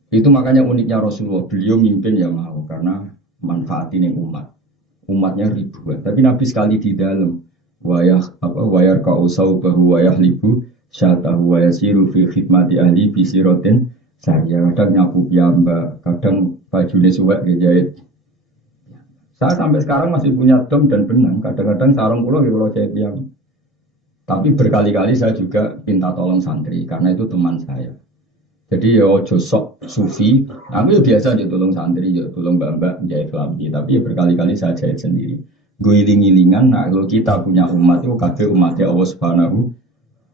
Itu makanya uniknya Rasulullah, beliau mimpin ya mau, karena manfaatin umat. Umatnya ribuan, tapi Nabi sekali di dalam wayar kausau bahwa wayah libu syatahu wayasiru fi khidmati ahli bisirotin saya kadang nyapu piyambak, kadang bajunya suwek dijahit. Saya sampai sekarang masih punya dom dan benang, kadang-kadang sarung pulau kalau jahit piyambak. Tapi berkali-kali saya juga minta tolong santri karena itu teman saya. Jadi ya ojo sok sufi, aku ya biasa dia tolong santri, ya tolong mbak jahit lampi. Tapi ya berkali-kali saya jahit sendiri. Guling-gilingan, nah kalau kita punya umat itu kabeh umatnya Allah Subhanahu.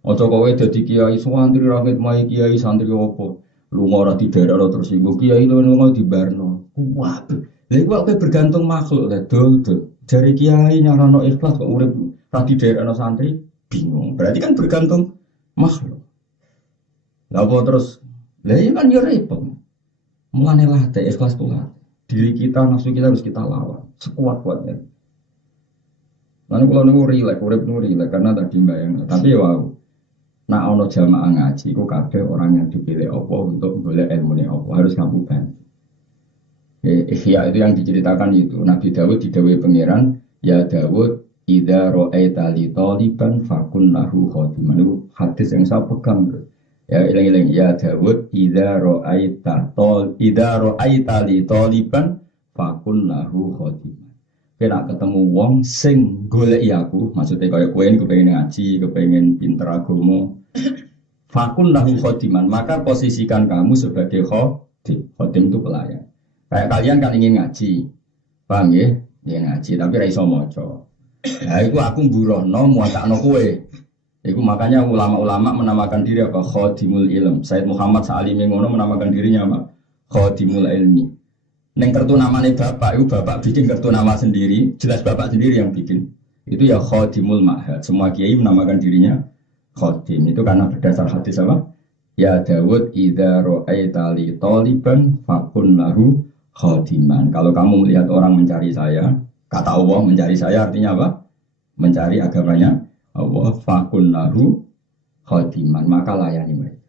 Ojo kowe dadi kiai santri ramit mai kiai santri opo. Lu ora di daerah terus iku kiai lu ngono di barno. Wah. Lha iku kowe bergantung makhluk lah dol. Jari kiai nyarano ikhlas kok urip ra di daerah santri bingung. Berarti kan bergantung makhluk. Lah apa terus lah iya kan ya repot. Mulane latih ikhlas tuh. Diri kita, nafsu kita harus kita lawan sekuat-kuatnya. Lalu kalau nunggu rilek, urip nunggu rilek karena tadi bayang. Tapi wow, nak ono jamaah ngaji, kok kabeh orang yang dipilih Allah untuk boleh ilmu nih Allah harus kamu bantu. Ya itu yang diceritakan itu Nabi Dawud didawuhi pangeran, ya Dawud, idza ra'aita li taliban fakun lahu khadiman. Itu hadis yang saya pegang terus. Ya ilang-ilang ya Dawud, idza ra'aita li taliban fakun lahu khadiman. Kena ketemu wong sing goleki aku, maksudnya kaya kowe kepengin ngaji, kepengin pinter agama. Fakun lahu khadiman, maka posisikan kamu sebagai khadim. Khadim itu pelayan. Kayak kalian kan ingin ngaji. Paham ya? Ya ngaji tapi ra iso maca. Lah iku aku mburono muatakno kowe. Iku makanya ulama-ulama menamakan diri apa? Khadimul ilm. Said Muhammad Sa'alimi ngono menamakan dirinya apa? Khadimul ilmi. Neng kartu namanya bapak, itu bapak bikin kartu nama sendiri, jelas bapak sendiri yang bikin. Itu ya khadimul ma'had. Semua kiai menamakan dirinya khadim. Itu karena berdasar hadis apa? Ya Dawud idza ra'aita li taliban fakun lahu khadiman. Kalau kamu melihat orang mencari saya, kata Allah mencari saya artinya apa? Mencari agamanya Allah fakun lahu khadiman, maka layani mereka.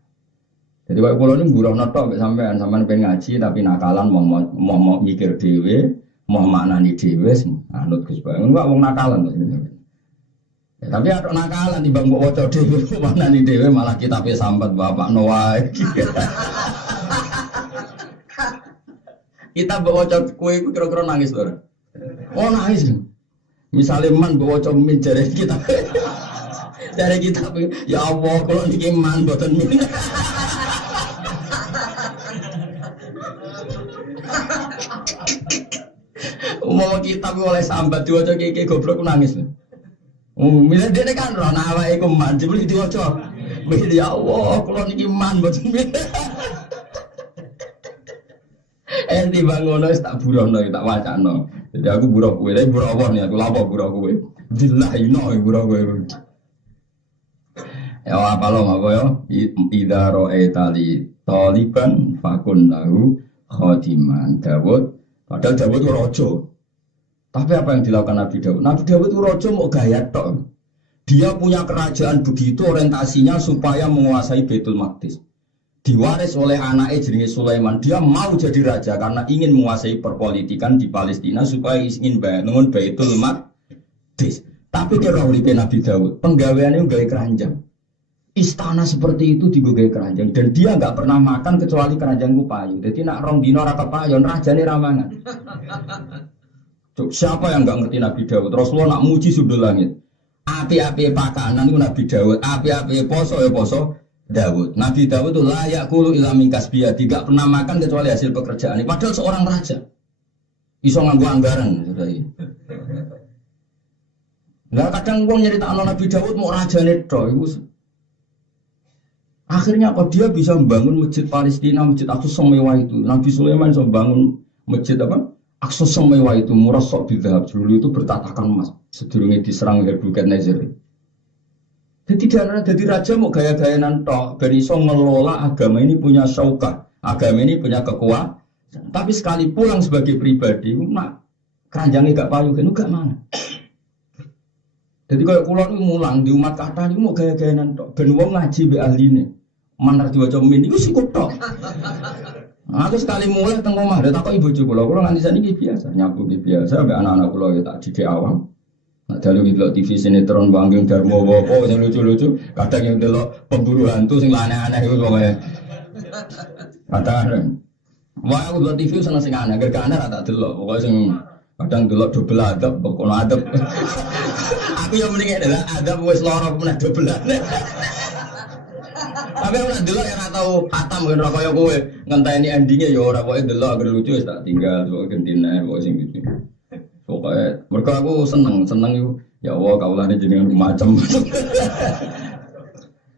Jadi kalau pulau ini gurau notok sampean pengen ngaji tapi nakalan mau mikir dewe, mau maknani dewe, anut Gus Bae. Enggak mau nakalan ya, tapi ada nakalan di bang wocok dewe, maknani dewe malah kita sambat bapak Noah. Kita bocok kue itu kira-kira nangis loh. Oh nangis. Misalnya man bocok min jari kita, ya Allah kalau niki man boten min. Umum kita oleh sambat diwaca kiki goblok nangis. Milih dia kan roh awake iku man jebul diwaca. Ya Allah, kula niki man mboten. Endi bangono wis tak burono tak wacano. Jadi aku buruh kowe, tapi buruh apa nih aku lapo buruh kowe. Dilaino buruh kowe. Ya apa lo mako yo? Idza ra'aita li taliban fakun lahu khadiman. Dawud, padahal Dawud itu raja. Tapi apa yang dilakukan Nabi Dawud? Nabi Dawud itu raja mau gaya tok. Dia punya kerajaan begitu orientasinya supaya menguasai Baitul Maqdis. Diwaris oleh anaknya jenenge Sulaiman. Dia mau jadi raja karena ingin menguasai perpolitikan di Palestina supaya ingin bangun Baitul Maqdis. Tapi dia uripe Nabi Dawud, penggaweannya gawe keranjang. Istana seperti itu digawe keranjang dan dia enggak pernah makan kecuali keranjang payu. Jadi nak rong dino ra kepayon rajane ramangan. Siapa yang enggak ngerti Nabi Dawud? Rasulullah nak muji sudul langit. Api-api pakanan itu Nabi Dawud, api-api poso ya poso Dawud. Nabi Dawud itu layak kulu ila min kasbiya, tidak pernah makan kecuali hasil pekerjaan. Padahal seorang raja. Iso nganggo anggaran Nah kadang wong nyeritakno Nabi Dawud mau rajane tok iku. Akhirnya kok dia bisa membangun masjid Palestina, masjid Aqsa semewah itu. Nabi Sulaiman bisa membangun masjid apa? Aqsa semewah itu murassaq bidzahab. Dulu itu bertatakan emas. Sedurunge diserang Nebukadnezar. Jadi jadi raja mau gaya-gayanan tok, ben iso ngelola agama ini punya syaukah, agama ini punya kekuatan. Tapi sekali pulang sebagai pribadi, nak keranjangnya gak payu kan gak mana. Jadi kalau pulang itu mulang di umat kata ini mau gaya-gayanan tok, ben wong ngaji be ahline. Manar diwaca min iku sikut tok. Aku sekali mulai teng omah, dak kok ibu kula nganti saniki biasa, nyapu biasa, ambek anak-anak kula ya tak didik awam. Nah, dalu delok TV sinetron Banggeng Darmo apa sing lucu-lucu, kadang yang delok pemburu hantu sing aneh-aneh iku pokoke. Kadang wah aku delok TV seneng sing aneh, gak aneh tak delok, pokoke sing kadang delok double adab, pokoke adab. Aku yang mending adalah adab wis lara meneh double adab. Tapi aku nak delok yang ora tau khatam kan ora kaya kowe, ngenteni endinge ya ora pokoke delok agar lucu wis tak tinggal, pokoke gentine pokoke sing gitu. Pokoknya mereka aku seneng itu ya Allah kaulah ini jenengan macam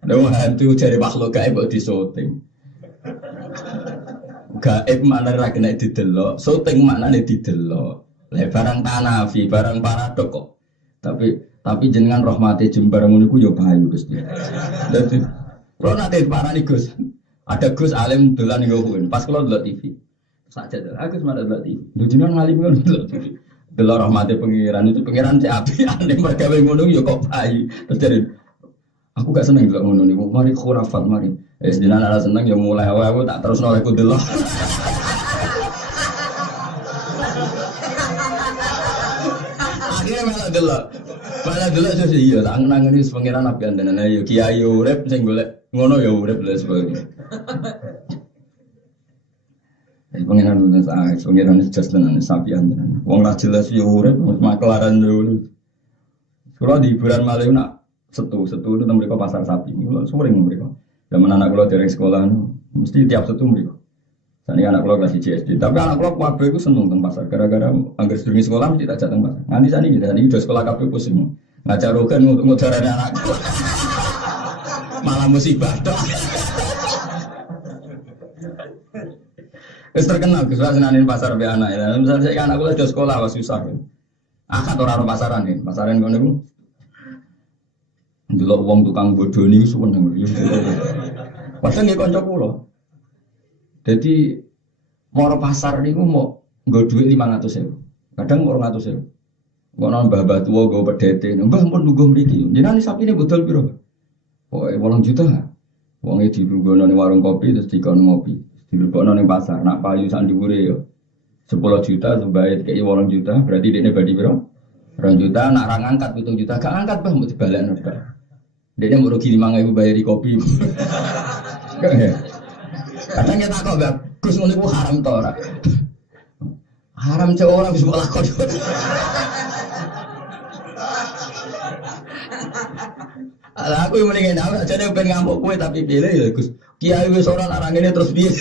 ada hantu cari makhluk gaib buat disoting gaib mana lagi naik didelok syuting mana nih didelok barang tanafi barang paradok kok tapi jenengan rahmati jembar ngono yo bahayu Gus jadi kalau nanti parah nih Gus ada Gus alim dolan ngohuin pas kalau delok TV saja Agus mana delok TV lu jenengan ngalim ngono delok TV delok rahmate pengiran itu pengiran si api aneh mereka ngono ya kok bayi terus jadi aku gak seneng delok ngono niku mari khurafat mari wis jenengan ala seneng ya mulai awal aku tak terus oleh ku delok akhirnya malah delok sih iya tak nangani pengiran api andanan ya kiai urip sing golek ngono ya urip lha sebagainya. Pengiran udah saya, pengiran itu just tenan sapian tenan. Wong lah jelas yo urip makelaran dulu. Kalau di hiburan malam nak setu itu mereka pasar sapi. Kalau sering mereka. Zaman anak kalau dari sekolah mesti tiap setu mereka. Sani anak kalau kelas SD. Tapi anak kalau kabeh itu seneng teng pasar. Gara-gara angger sedurunge sekolah mesti tak jateng pasar. Nganti sani udah sekolah kabeh pusing. Ngajar rogan ngudarane anakku. Malah musibah tok. Wis terkenal Gus senanin pasar be anak. Misalnya saya anak kula do sekolah wis susah. Akad ora ono pasaran iki. Pasaran ngono iku. Delok wong tukang bodoni iku seneng. Padahal nggih kanca kula. Dadi moro pasar niku mau nggo dhuwit 500.000. Kadang 200.000. Kok nang mbah-mbah tuwa nggo pedhete. Mbah ampun lungguh mriki. Jenengan sapine bodol piro? Pokoke 8 juta. Wonge dilungguhno ning warung kopi terus dikon ngopi. Dilebokno ning pasar. Nak payu sak dhuwure yo 10 juta sembahe kei 8 juta, berarti dekne badi piro? 2 juta, nak ra ngangkat 7 juta, gak ngangkat Mbah mesti dibalekno Mbah. Dekne mau rugi 5.000 bayari kopi. Kadang kita kok Mbak, Gus ngono iku haram to ora? Haram cek orang wis mbok lakon. Lah aku yang mendingin aku jane ben ngamuk kowe tapi pilih ya Gus. Kiai wis ora larang ngene terus piye?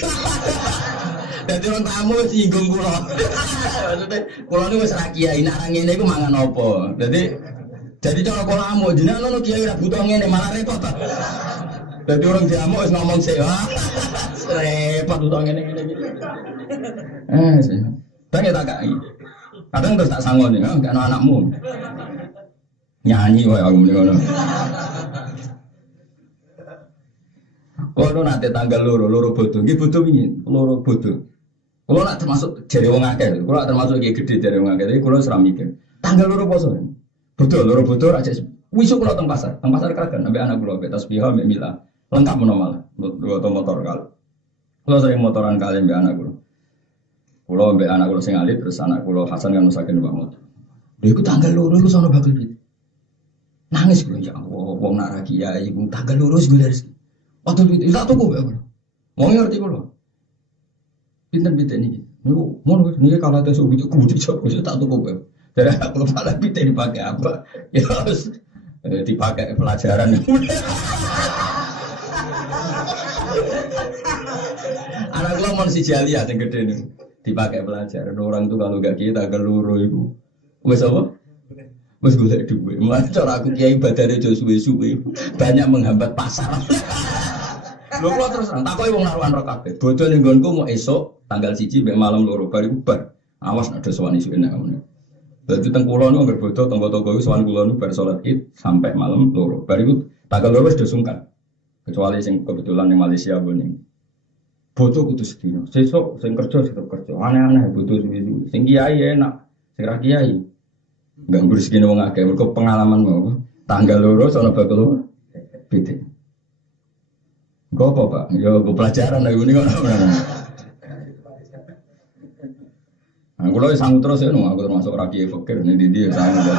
Dadi orang tamu singgung kula. Maksudnya kula niku wis ra kiai nak ngene iku mangan apa. Jadi cara kula amuk jenengan ono kiai ra butuh ngene malah repot. Dadi orang diamuk wis ngomong sik. Repot butuh ngene-ngene iki. Sih. Tanya tak kai. Kadang terus tak sangoni, enggak ana anakmu. Nyanyi wae aku muni ngono. Kalau nanti tanggal loro bodoh, nggih bodoh ingin, loro bodoh. Kalau nak termasuk jari wong akeh, kalau nak termasuk kayak gede jari wong akeh, tapi kalau seram mikir. Tanggal loro poso, bodoh, loro bodoh aja. Wisuk kalau teng pasar keragan, sampai anak kulo, betas piha, mbak Mila, lengkap malah, dua motor kal. Kalau sering motoran kalian mbak anak kulo, kulo mbak anak kulo sing alit, terus anak kulo Hasan kan nusakin mbak motor. Dia ikut tanggal loro, lu sono bakal bit. Nangis kulo ya Allah, wong nak rakyat, ibu tanggal loro sih gue dari. Waktu itu tak tuku ya, mau ngerti kalau pinter-pinter ini, mau nih kalau ada suhu itu kudu coba tak tuku ya. Jadi aku lupa lagi pinter dipakai apa, ya harus dipakai pelajaran. Anak gua mau si jali yang gede nih, dipakai pelajaran. Orang tuh kalau gak kita keluru itu, wes apa? Wes golek duit. Mulai cara aku kiai badane jo suwe-suwe, banyak menghambat pasar. Lho kula terus takoki wong naruhan ro kabeh. Bodho ning nggonku mau esuk tanggal 1 mbek malam 2 bar iku bar. Awas nek ada sowan isu enak ngono. Dadi teng kula niku anggere bodho tangga-tangga iku sowan kula niku bar salat Id sampai malam 2. Bar iku tanggal 2 wis do sungkan. Kecuali sing kebetulan ning Malaysia ngene. Bodho kudu sedina. Sesuk sing kerja tetep kerja. Aneh-aneh bodho suwi-suwi. Sing kiai enak, sing ra kiai enggak bersegini wong akeh. Mergo pengalaman mau tanggal 2 sono bakal bete. Kok apa Pak? Ya gue pelajaran lagi ini kan. Nah, kalau sanggup terus ya, aku termasuk rakyat fakir nih di dia sanggup.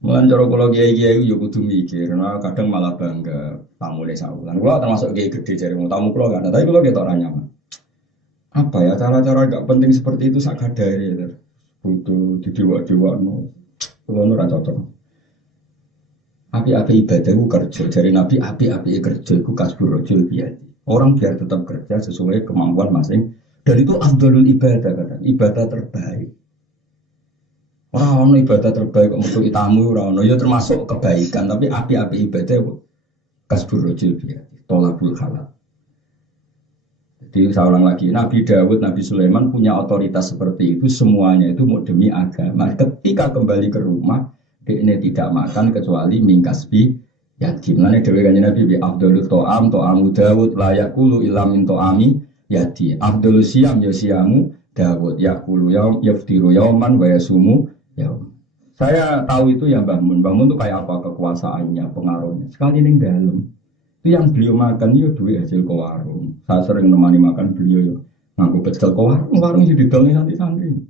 Mulan cara kalau kiai-kiai yo kudu mikir, nah kadang malah bangga tamu desa ulang. Kalau termasuk kiai gede jadi mau tamu kalau gak ada, tapi kalau kita orang nyaman. Apa ya cara-cara gak penting seperti itu sak kadare ya. Butuh di dewa-dewa no. Kalau ora cocok. Api-api ibadah itu kerja, dari Nabi api-api kerja itu kasbur rojul biadi. Orang biar tetap kerja sesuai kemampuan masing. Dan itu afdalul ibadah kadang, ibadah terbaik. Orang ibadah terbaik untuk tamu orang, ya termasuk kebaikan. Tapi api-api ibadah itu kasbur rojul biadi, tolabul halal. Jadi saya ulang lagi, Nabi Dawud, Nabi Sulaiman punya otoritas seperti itu, semuanya itu mau demi agama. Ketika kembali ke rumah, ini tidak makan kecuali mingkasbi yatim. Nanti dewi kanjeng Nabi bi afdhalut to'amu Dawud layak kulu ilamin to'ami yati. Afdhalus siam ya siamu Dawud yakulu yaum yaftiru yauman wa yasumu yaum. Saya tahu itu ya Mbah Mun. Mbah Mun itu kayak apa kekuasaannya, pengaruhnya. Sekali ning dalam. Itu yang beliau makan ya duit hasil ke warung. Saya sering menemani makan beliau ya ngaku pecel ke warung. Warung itu didolnya santri-santri.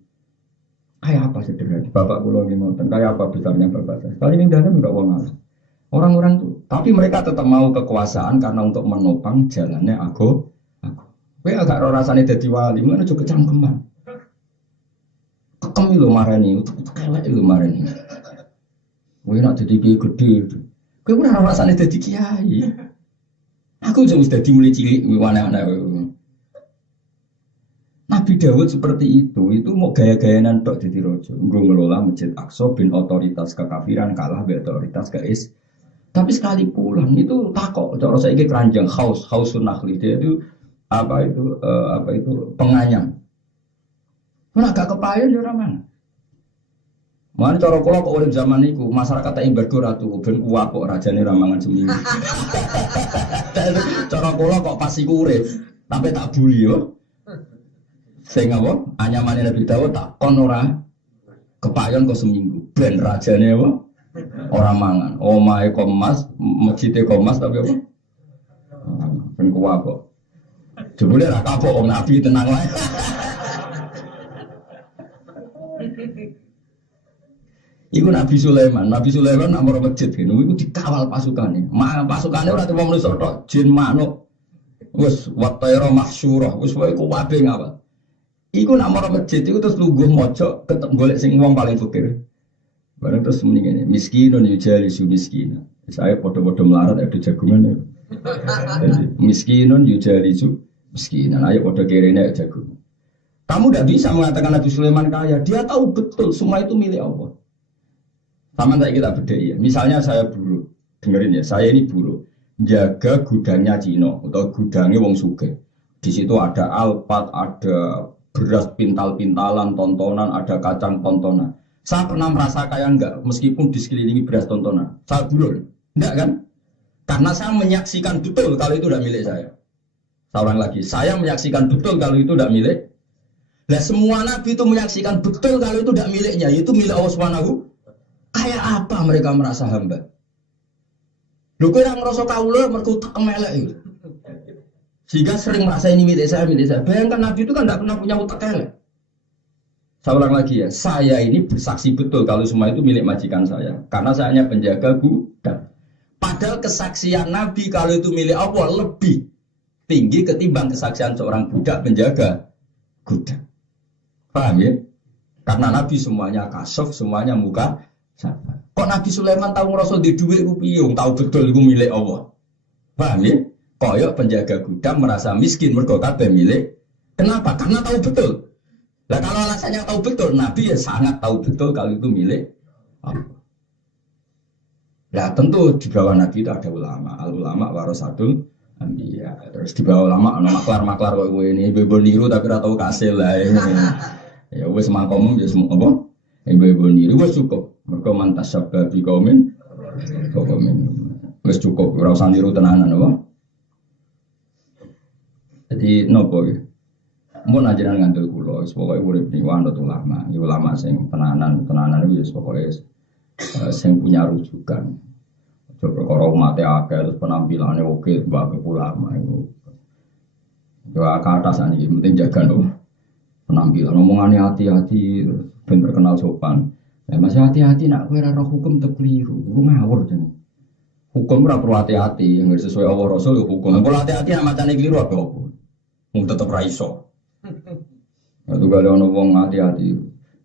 Kayak apa sederhana? Bapak pulau ini ngoten. Kayak apa besarnya bapak saya? Kali ini dalam enggak uang alas. Orang-orang tuh, tapi mereka tetap mau kekuasaan karena untuk menopang jalannya aku. Kowe agak ora rasane dadi wali, ngono aja kecangkeman. Kekem lho marani, kelek lho marani. Kowe nak dadi kiai gede. Kowe ora rasane dadi kiai. Aku wis dadi mulai cilik wana-wana. Nabi Nabi Dawud seperti itu mau gaya-gayanan tok dadi raja. Nggo ngelola Masjid Aqsa bin otoritas kekafiran kalah be otoritas keis. Tapi sekali pulang itu takok, cara saiki keranjang khausun nakhli dia itu apa itu penganyam. Mana gak kepayon ya ora mana. Mana cara kula kok urip zaman niku masyarakat tak embargo ratu ben kuat kok rajane ramangan seminggu. Cara kula kok pas iku urip tapi tak buli yo. Sing apa? Anyamane Nabi Dawud tak kon ora kepayon kok seminggu. Ben rajane apa? Ora mangan. Omahe Komas, masjide Komas tapi apa? Ben kuat kok. Jebule ra kapok wong Nabi tenang wae. Iku Nabi Sulaiman nomor masjid kan, iku dikawal pasukannya. Pasukannya ora cuma manusa tok, jin manuk. Wis watayra mahsyurah, wis wae ku wabe ngawal. Iku nomor masjid iku terus lungguh mojo ketemu golek sing wong paling fakir. Bareng terus muni ngene, miskinun yujalisu miskina. Saya padha-padha melarat ada jagungan ya. Miskinun yujalisu miskina. Ayo padha kerene jagungan. Kamu tidak bisa mengatakan Nabi Sulaiman kaya, dia tahu betul semua itu milik Allah. Sama tak kita beda ya. Misalnya saya buruh, dengerin ya, saya ini buruh, jaga gudangnya Cino atau gudangnya Wong Sugih. Di situ ada alpat, ada beras pintal-pintalan, tontonan, ada kacang tontonan. Saya pernah merasa kaya enggak, meskipun di sekelilingi beras tontonan. Saya buruh, enggak kan? Karena saya menyaksikan betul kalau itu tidak milik saya. Saya ulang lagi, saya menyaksikan betul kalau itu tidak milik. Nah semua Nabi itu menyaksikan betul kalau itu tidak miliknya, itu milik Allah Subhanahu. Kayak apa mereka merasa hamba? Lho kowe ora ngrasa kawula mergo tak melek iki. Sehingga sering merasa ini milik saya. Bayangkan Nabi itu kan tidak pernah punya utak elek. Saya ulang lagi ya, saya ini bersaksi betul kalau semua itu milik majikan saya. Karena saya hanya penjaga gudang. Padahal kesaksian Nabi kalau itu milik Allah lebih tinggi ketimbang kesaksian seorang budak penjaga gudang. Paham ya? Karena Nabi semuanya kasuf, semuanya muka. Kok Nabi Sulaiman tahu ngerasa di duit rupiah, tahu betul itu milik Allah. Paham ya? Koyok penjaga gudang merasa miskin mergo kabeh milik. Kenapa? Karena tahu betul. Lah kalau alasannya tahu betul, Nabi ya sangat tahu betul kalau itu milik Allah. Lah tentu di bawah Nabi itu ada ulama. Al ulama warasatul anbiya. Terus di bawah ulama ana maklar-maklar kok kowe ini ibu niru tapi ora tau kasil lah. Ya wis mangkomum ya semua apa? Ibu niru wis cukup. Mereka mantas sabda di kaumin, wes cukup, ora usah niru tenanan, apa? Jadi nopo, mau ajaran ngantul kulo, pokoknya urip nih wanita ulama sing tenanan itu pokoknya sing punya rujukan. Coba kalau umatnya akeh, terus penampilannya oke, bapak ulama itu. Coba ke atas ini, penting jaga nopo penampilan, omongannya hati-hati, ben terkenal sopan. Ya masih hati-hati nak kowe ora hukum tekliru, iku ngawur jenenge. Hukum ora perlu hati-hati, yang sesuai Allah Rasul ya hukum. Kalau hati-hati nak macane keliru apa? Mung tetep ra iso. Ya tuh gale ono wong hati-hati.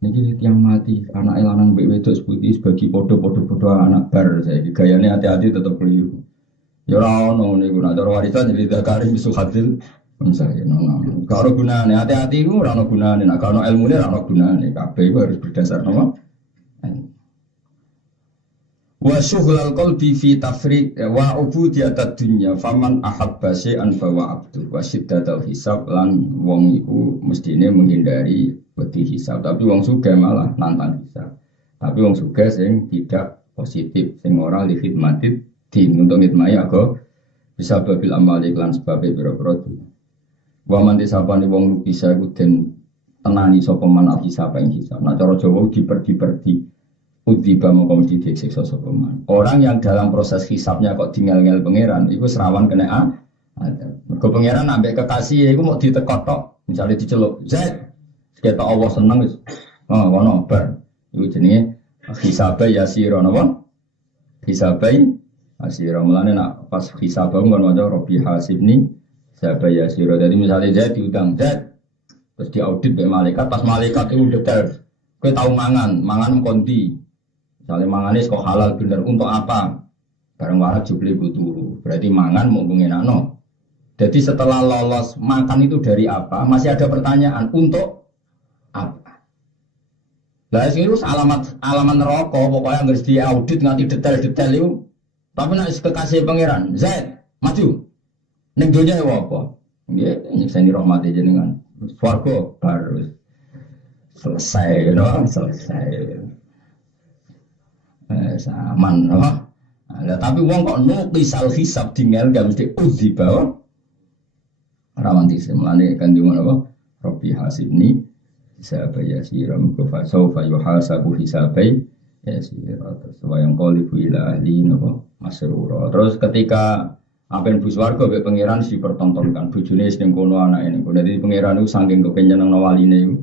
Niki tiyang mati, anak lanang mbek wedok putih bagi podo-podo anak bar saiki. Gayane hati-hati tetep keliru. Ya ora ono niku nak cara warisan jadi zakari misu hadil. Saya nong. Kalau gunane hati-hati iku ora ono gunane, nek ono ilmune ora ono gunane. Kabeh iku harus berdasar napa? Wa syughlal qalbi fi tafrid wa ubudiyatad dunya faman ahabba syai'an fa wa abdu wa syiddatal hisab lan wong iku mestine menghindari wedi hisab tapi wong sugih malah nantang hisab tapi wong sugih sing tidak positif sing ora li khidmatid din untuk ngitmai aku bisa babil amali lan sebab pira-pira wa man disapani wong bisa iku den tenani sapa man hisab ing hisab nah cara Jawa diperdi Udiba mongkom didik siksa sopeman. Orang yang dalam proses hisabnya kok tinggal-ngel pangeran, itu serawan kena ada. Mergo pangeran ambek kekasih, itu mau ditekotok, misalnya diceluk, Zaid, kita Allah seneng, kono bar. Itu jenenge hisabai yasiro, napa? Hisabai yasiro. Mulane nak pas hisabau ngono aja Robbi hasibni hisabai yasiro. Jadi misalnya Zaid diundang Zaid, terus diaudit be malaikat, pas malaikat itu detail, kowe tau mangan kondi. Misalnya manganis kok halal bener untuk apa? Barang warak jubli turu. Berarti mangan mau ngenakno Jadi setelah lolos makan itu dari apa? Masih ada pertanyaan untuk apa? Lah sing itu alamat neraka, pokoknya harus diaudit nganti detail-detail itu. Tapi nek kekasih pangeran, Zaid, maju. Ning donya ya apa? Nggih, nyekseni rahmat jenengan. Swarga baru selesai, selesai. Aman, Nah, tapi wong kok nulisal hisab tinggal gak mesti uji bahwa rawanti semlane kan di mana apa? Rabbi hasibni hisaba yasiram kufa sawfa yuhasabu hisabai yasira. Terus yang qalibu ila ahli napa masrura. Terus ketika apen bus warga mbek pangeran dipertontonkan bojone sing kono anake ning kono. Dadi pangeran niku saking kepenyen nang waline iku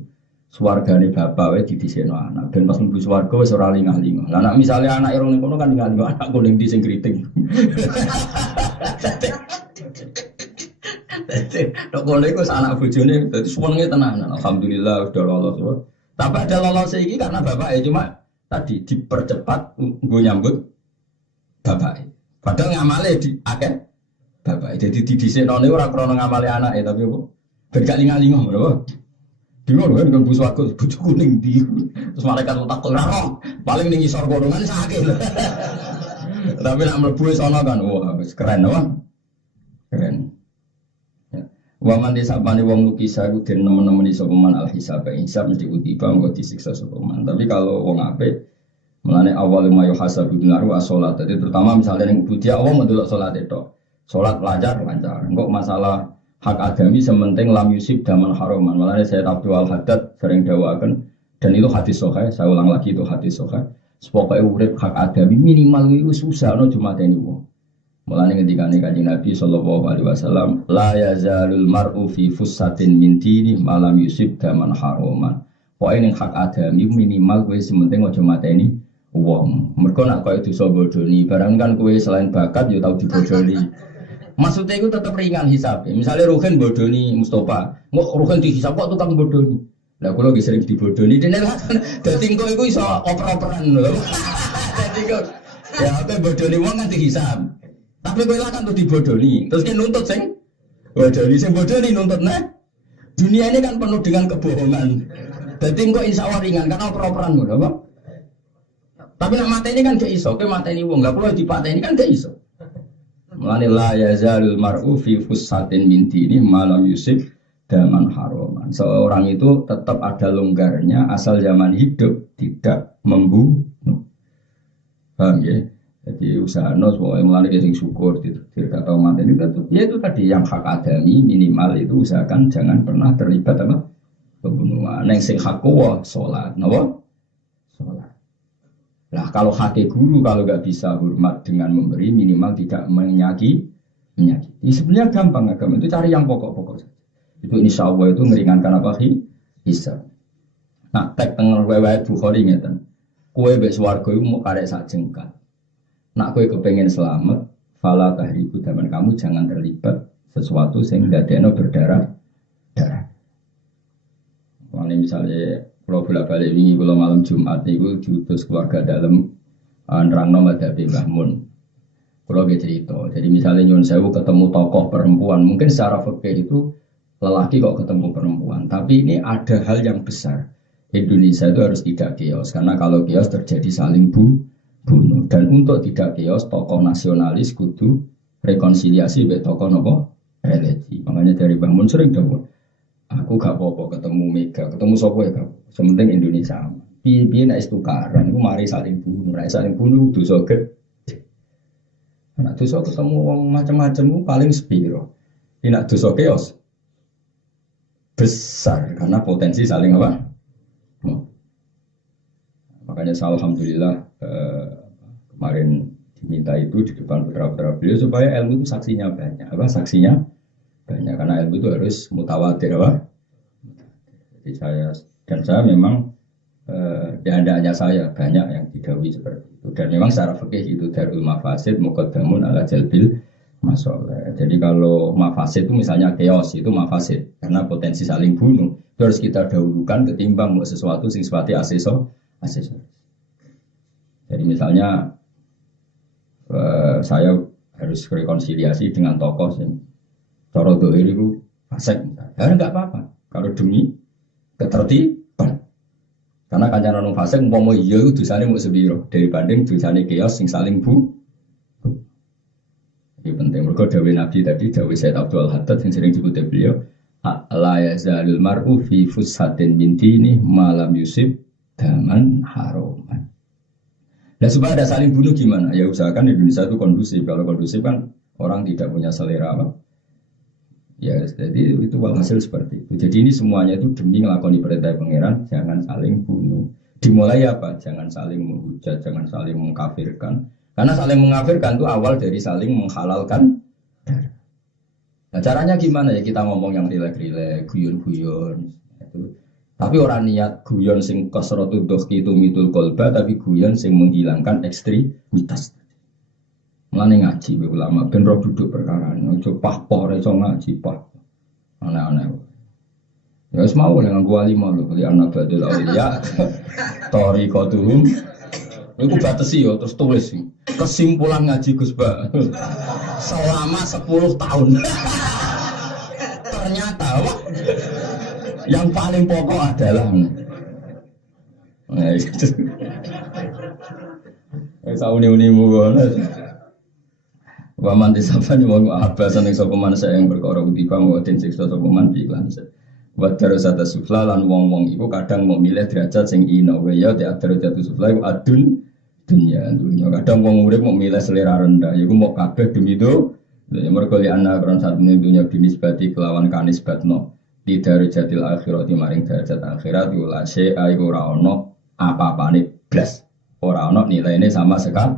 swargane bapak wae didhisikno anak. Ben pas mlebu swarga wis ora lingah-lingah. Lah nek misale anak irung ning kono kan lingah-lingah anak kuning di sing kriting. Tok kono iku anak bojone dadi senenge tenan. Alhamdulillah udah lolos. Tapi ada lolos iki karena bapak cuma tadi dipercepat nggo nyambut bapak. Padahal ngamale di akeh bapak. Jadi didhisikno ora krana ngamale anake tapi apa? Ben gak lingah-lingah ngono. Bingung kan dengan bus warga bojo kuning di. Terus malaikat takut ora paling ning isor kodongan sakit. Tapi nek mlebu sono kan wah keren wah. Keren. Wa man disapane wong lukisa iku den nemen-nemen iso peman al hisab hisab mesti utiba mengko disiksa sapa man. Tapi kalau wong apik mulane awal mayu hasabu binaru as-shalat. Jadi terutama misalnya ning budaya Allah mendelok salat itu. Salat lancar. Engko masalah hak agami sementing lam yusib daman haroman. Mulane saya Abdul Haddad sering dawakan dan itu hadis sahih. Saya ulang lagi itu hadis sahih. Pokoke urip hak agami minimal iku susah no cuma teni wong. Mulane ngendikane Kanjeng Nabi sallallahu alaihi wasallam, la yazalul mar'u fi fussatin min dini malam yusib daman haroman. Pokoke ning hak agami minimal kowe sementing aja mateni wong. Mergo nek koyo dosa bodoni, barang kan kowe selain bakat ya tau dibodoni. Maksudnya itu tetap ringan hisabnya. Misalnya Ruhin bodoni Mustafa, nggak Ruhin dihisab kok tukang bodoni. Lah kalau lagi sering dibodoni, dan jadi kok itu iso oper-operan loh. Jadi kok ya apa bodoni wong kan dihisab. Tapi kowe lah kan tuh dibodoni. Terus kan nuntut sing bodoni nuntut nah. Dunia ini kan penuh dengan kebohongan. Jadi kok insya Allah ringan karena oper-operan loh, apa? Tapi nak mata ini kan gak iso, kowe mata ini wong, nggak perlu dipateni kan gak iso. Mulane la yazalul mar'u fi fussatin min dini malam yusib daman haroman. Seorang itu tetap ada longgarnya asal zaman hidup tidak membunuh. Paham ya? Jadi usaha nos pokoknya mulane sing syukur tidak tahu mati ini tetap. Ya itu tadi yang hak adami minimal itu usahakan jangan pernah terlibat apa pembunuhan. Yang sing hak kuwa salat, napa? Salat. Nah kalau hati guru kalau nggak bisa hormat dengan memberi minimal tidak menyakiti. Sebenarnya gampang agama itu cari yang pokok-pokok saja. Itu insya Allah itu meringankan apa hisab. Nah tek tengah riwayat Bukhari ngeten. Kue bek swarga itu mau karek sak jengkal. Nak kue kepengen selamat, fala tahriku zaman kamu jangan terlibat sesuatu sehingga dadekno berdarah. Misalnya kalau bolak-balik ini kalau malam Jumat itu diutus keluarga dalam nerangno madzhab Mbah Mun. Kalau dia cerita, jadi misalnya Nyun Sewu ketemu tokoh perempuan, mungkin secara fikih itu lelaki kok ketemu perempuan, tapi ini ada hal yang besar. Indonesia itu harus tidak chaos, karena kalau chaos terjadi saling bunuh. Dan untuk tidak chaos, tokoh nasionalis kudu rekonsiliasi be tokoh nopo religi. Makanya dari Mbah Mun sering dawuh, aku gak apa-apa ketemu Mega, ketemu sapa ya gak. Sementing Indonesia. Piye-piye nek tukaran iku mari saling bunuh, nek saling bunuh dosa gede. Nek dosa ketemu wong macam-macam paling sepiro. Nek dosa chaos besar karena potensi saling apa? Makanya saya alhamdulillah kemarin diminta itu di depan putra-putra beliau supaya ilmu itu saksinya banyak. Apa saksinya? Banyak karena ilmu itu harus mutawatir apa? Jadi saya memang ya hanya saya banyak yang didhawuhi seperti itu dan memang secara fikih itu darul mafasid muqaddamun ala jalbil masalah. Jadi kalau mafasid itu misalnya chaos itu mafasid karena potensi saling bunuh itu harus kita dahulukan ketimbang sesuatu sing sifatnya aksesoris. Jadi misalnya saya harus rekonsiliasi dengan tokoh cara dohir itu fasik. Ya enggak apa-apa. Kalau demi ketertiban. Karena kancanan wong fasik umpama iya iku dosane mung sepiro dibanding dosane kios sing saling Ini penting. Mergo dawuh Nabi tadi, dawuh Sayyid Abdul Haddad yang sering dikutip beliau, la yazalul mar'u fi fushatin min dini malam yusib daman haroman. Nah supaya ada saling bunuh gimana? Ya usahakan Indonesia itu kondusif. Kalau kondusif kan orang tidak punya selera apa? Ya, jadi itu walhasil seperti itu. Jadi ini semuanya itu demi ngelakoni perintah pangeran, jangan saling bunuh. Dimulai apa? Jangan saling menghujat, jangan saling mengkafirkan. Karena saling mengkafirkan itu awal dari saling menghalalkan. Nah caranya gimana ya? Kita ngomong yang rilek-rilek, guyon-guyon. Tapi orang niat guyon sing kasratu dohki itu mitul kolba, tapi guyon sing menghilangkan ekstremitas. Mulane ngaji be ulama ben ro duduk perkara ojo pah-pah iso ngaji pah. Aneh-aneh. Ya wis mau nang gua lima lho kali anak badul auliya. Tariqatuhum. Iku batesi yo terus tulis kesimpulan ngaji Gus Ba. Selama 10 tahun. Ternyata wah, yang paling pokok adalah sauni-unimu ngono. Waman disabani wong abasan ing sapa man saya yang perkara kutiba ngoten siksa sapa man iklan. Wa darasata sufla lan wong-wong iku kadang mau milih derajat sing ina wa ya derajat sufla iku adun dunya. Kadang wong urip mau milih selera rendah iku mau kabeh demi itu. Ya mergo li ana kron satune dunya binisbati kelawan kanisbatno di darajatil akhirat maring derajat akhirat la syai'a iku ora ana apa-apane blas. Ora ana nilaine sama sekali.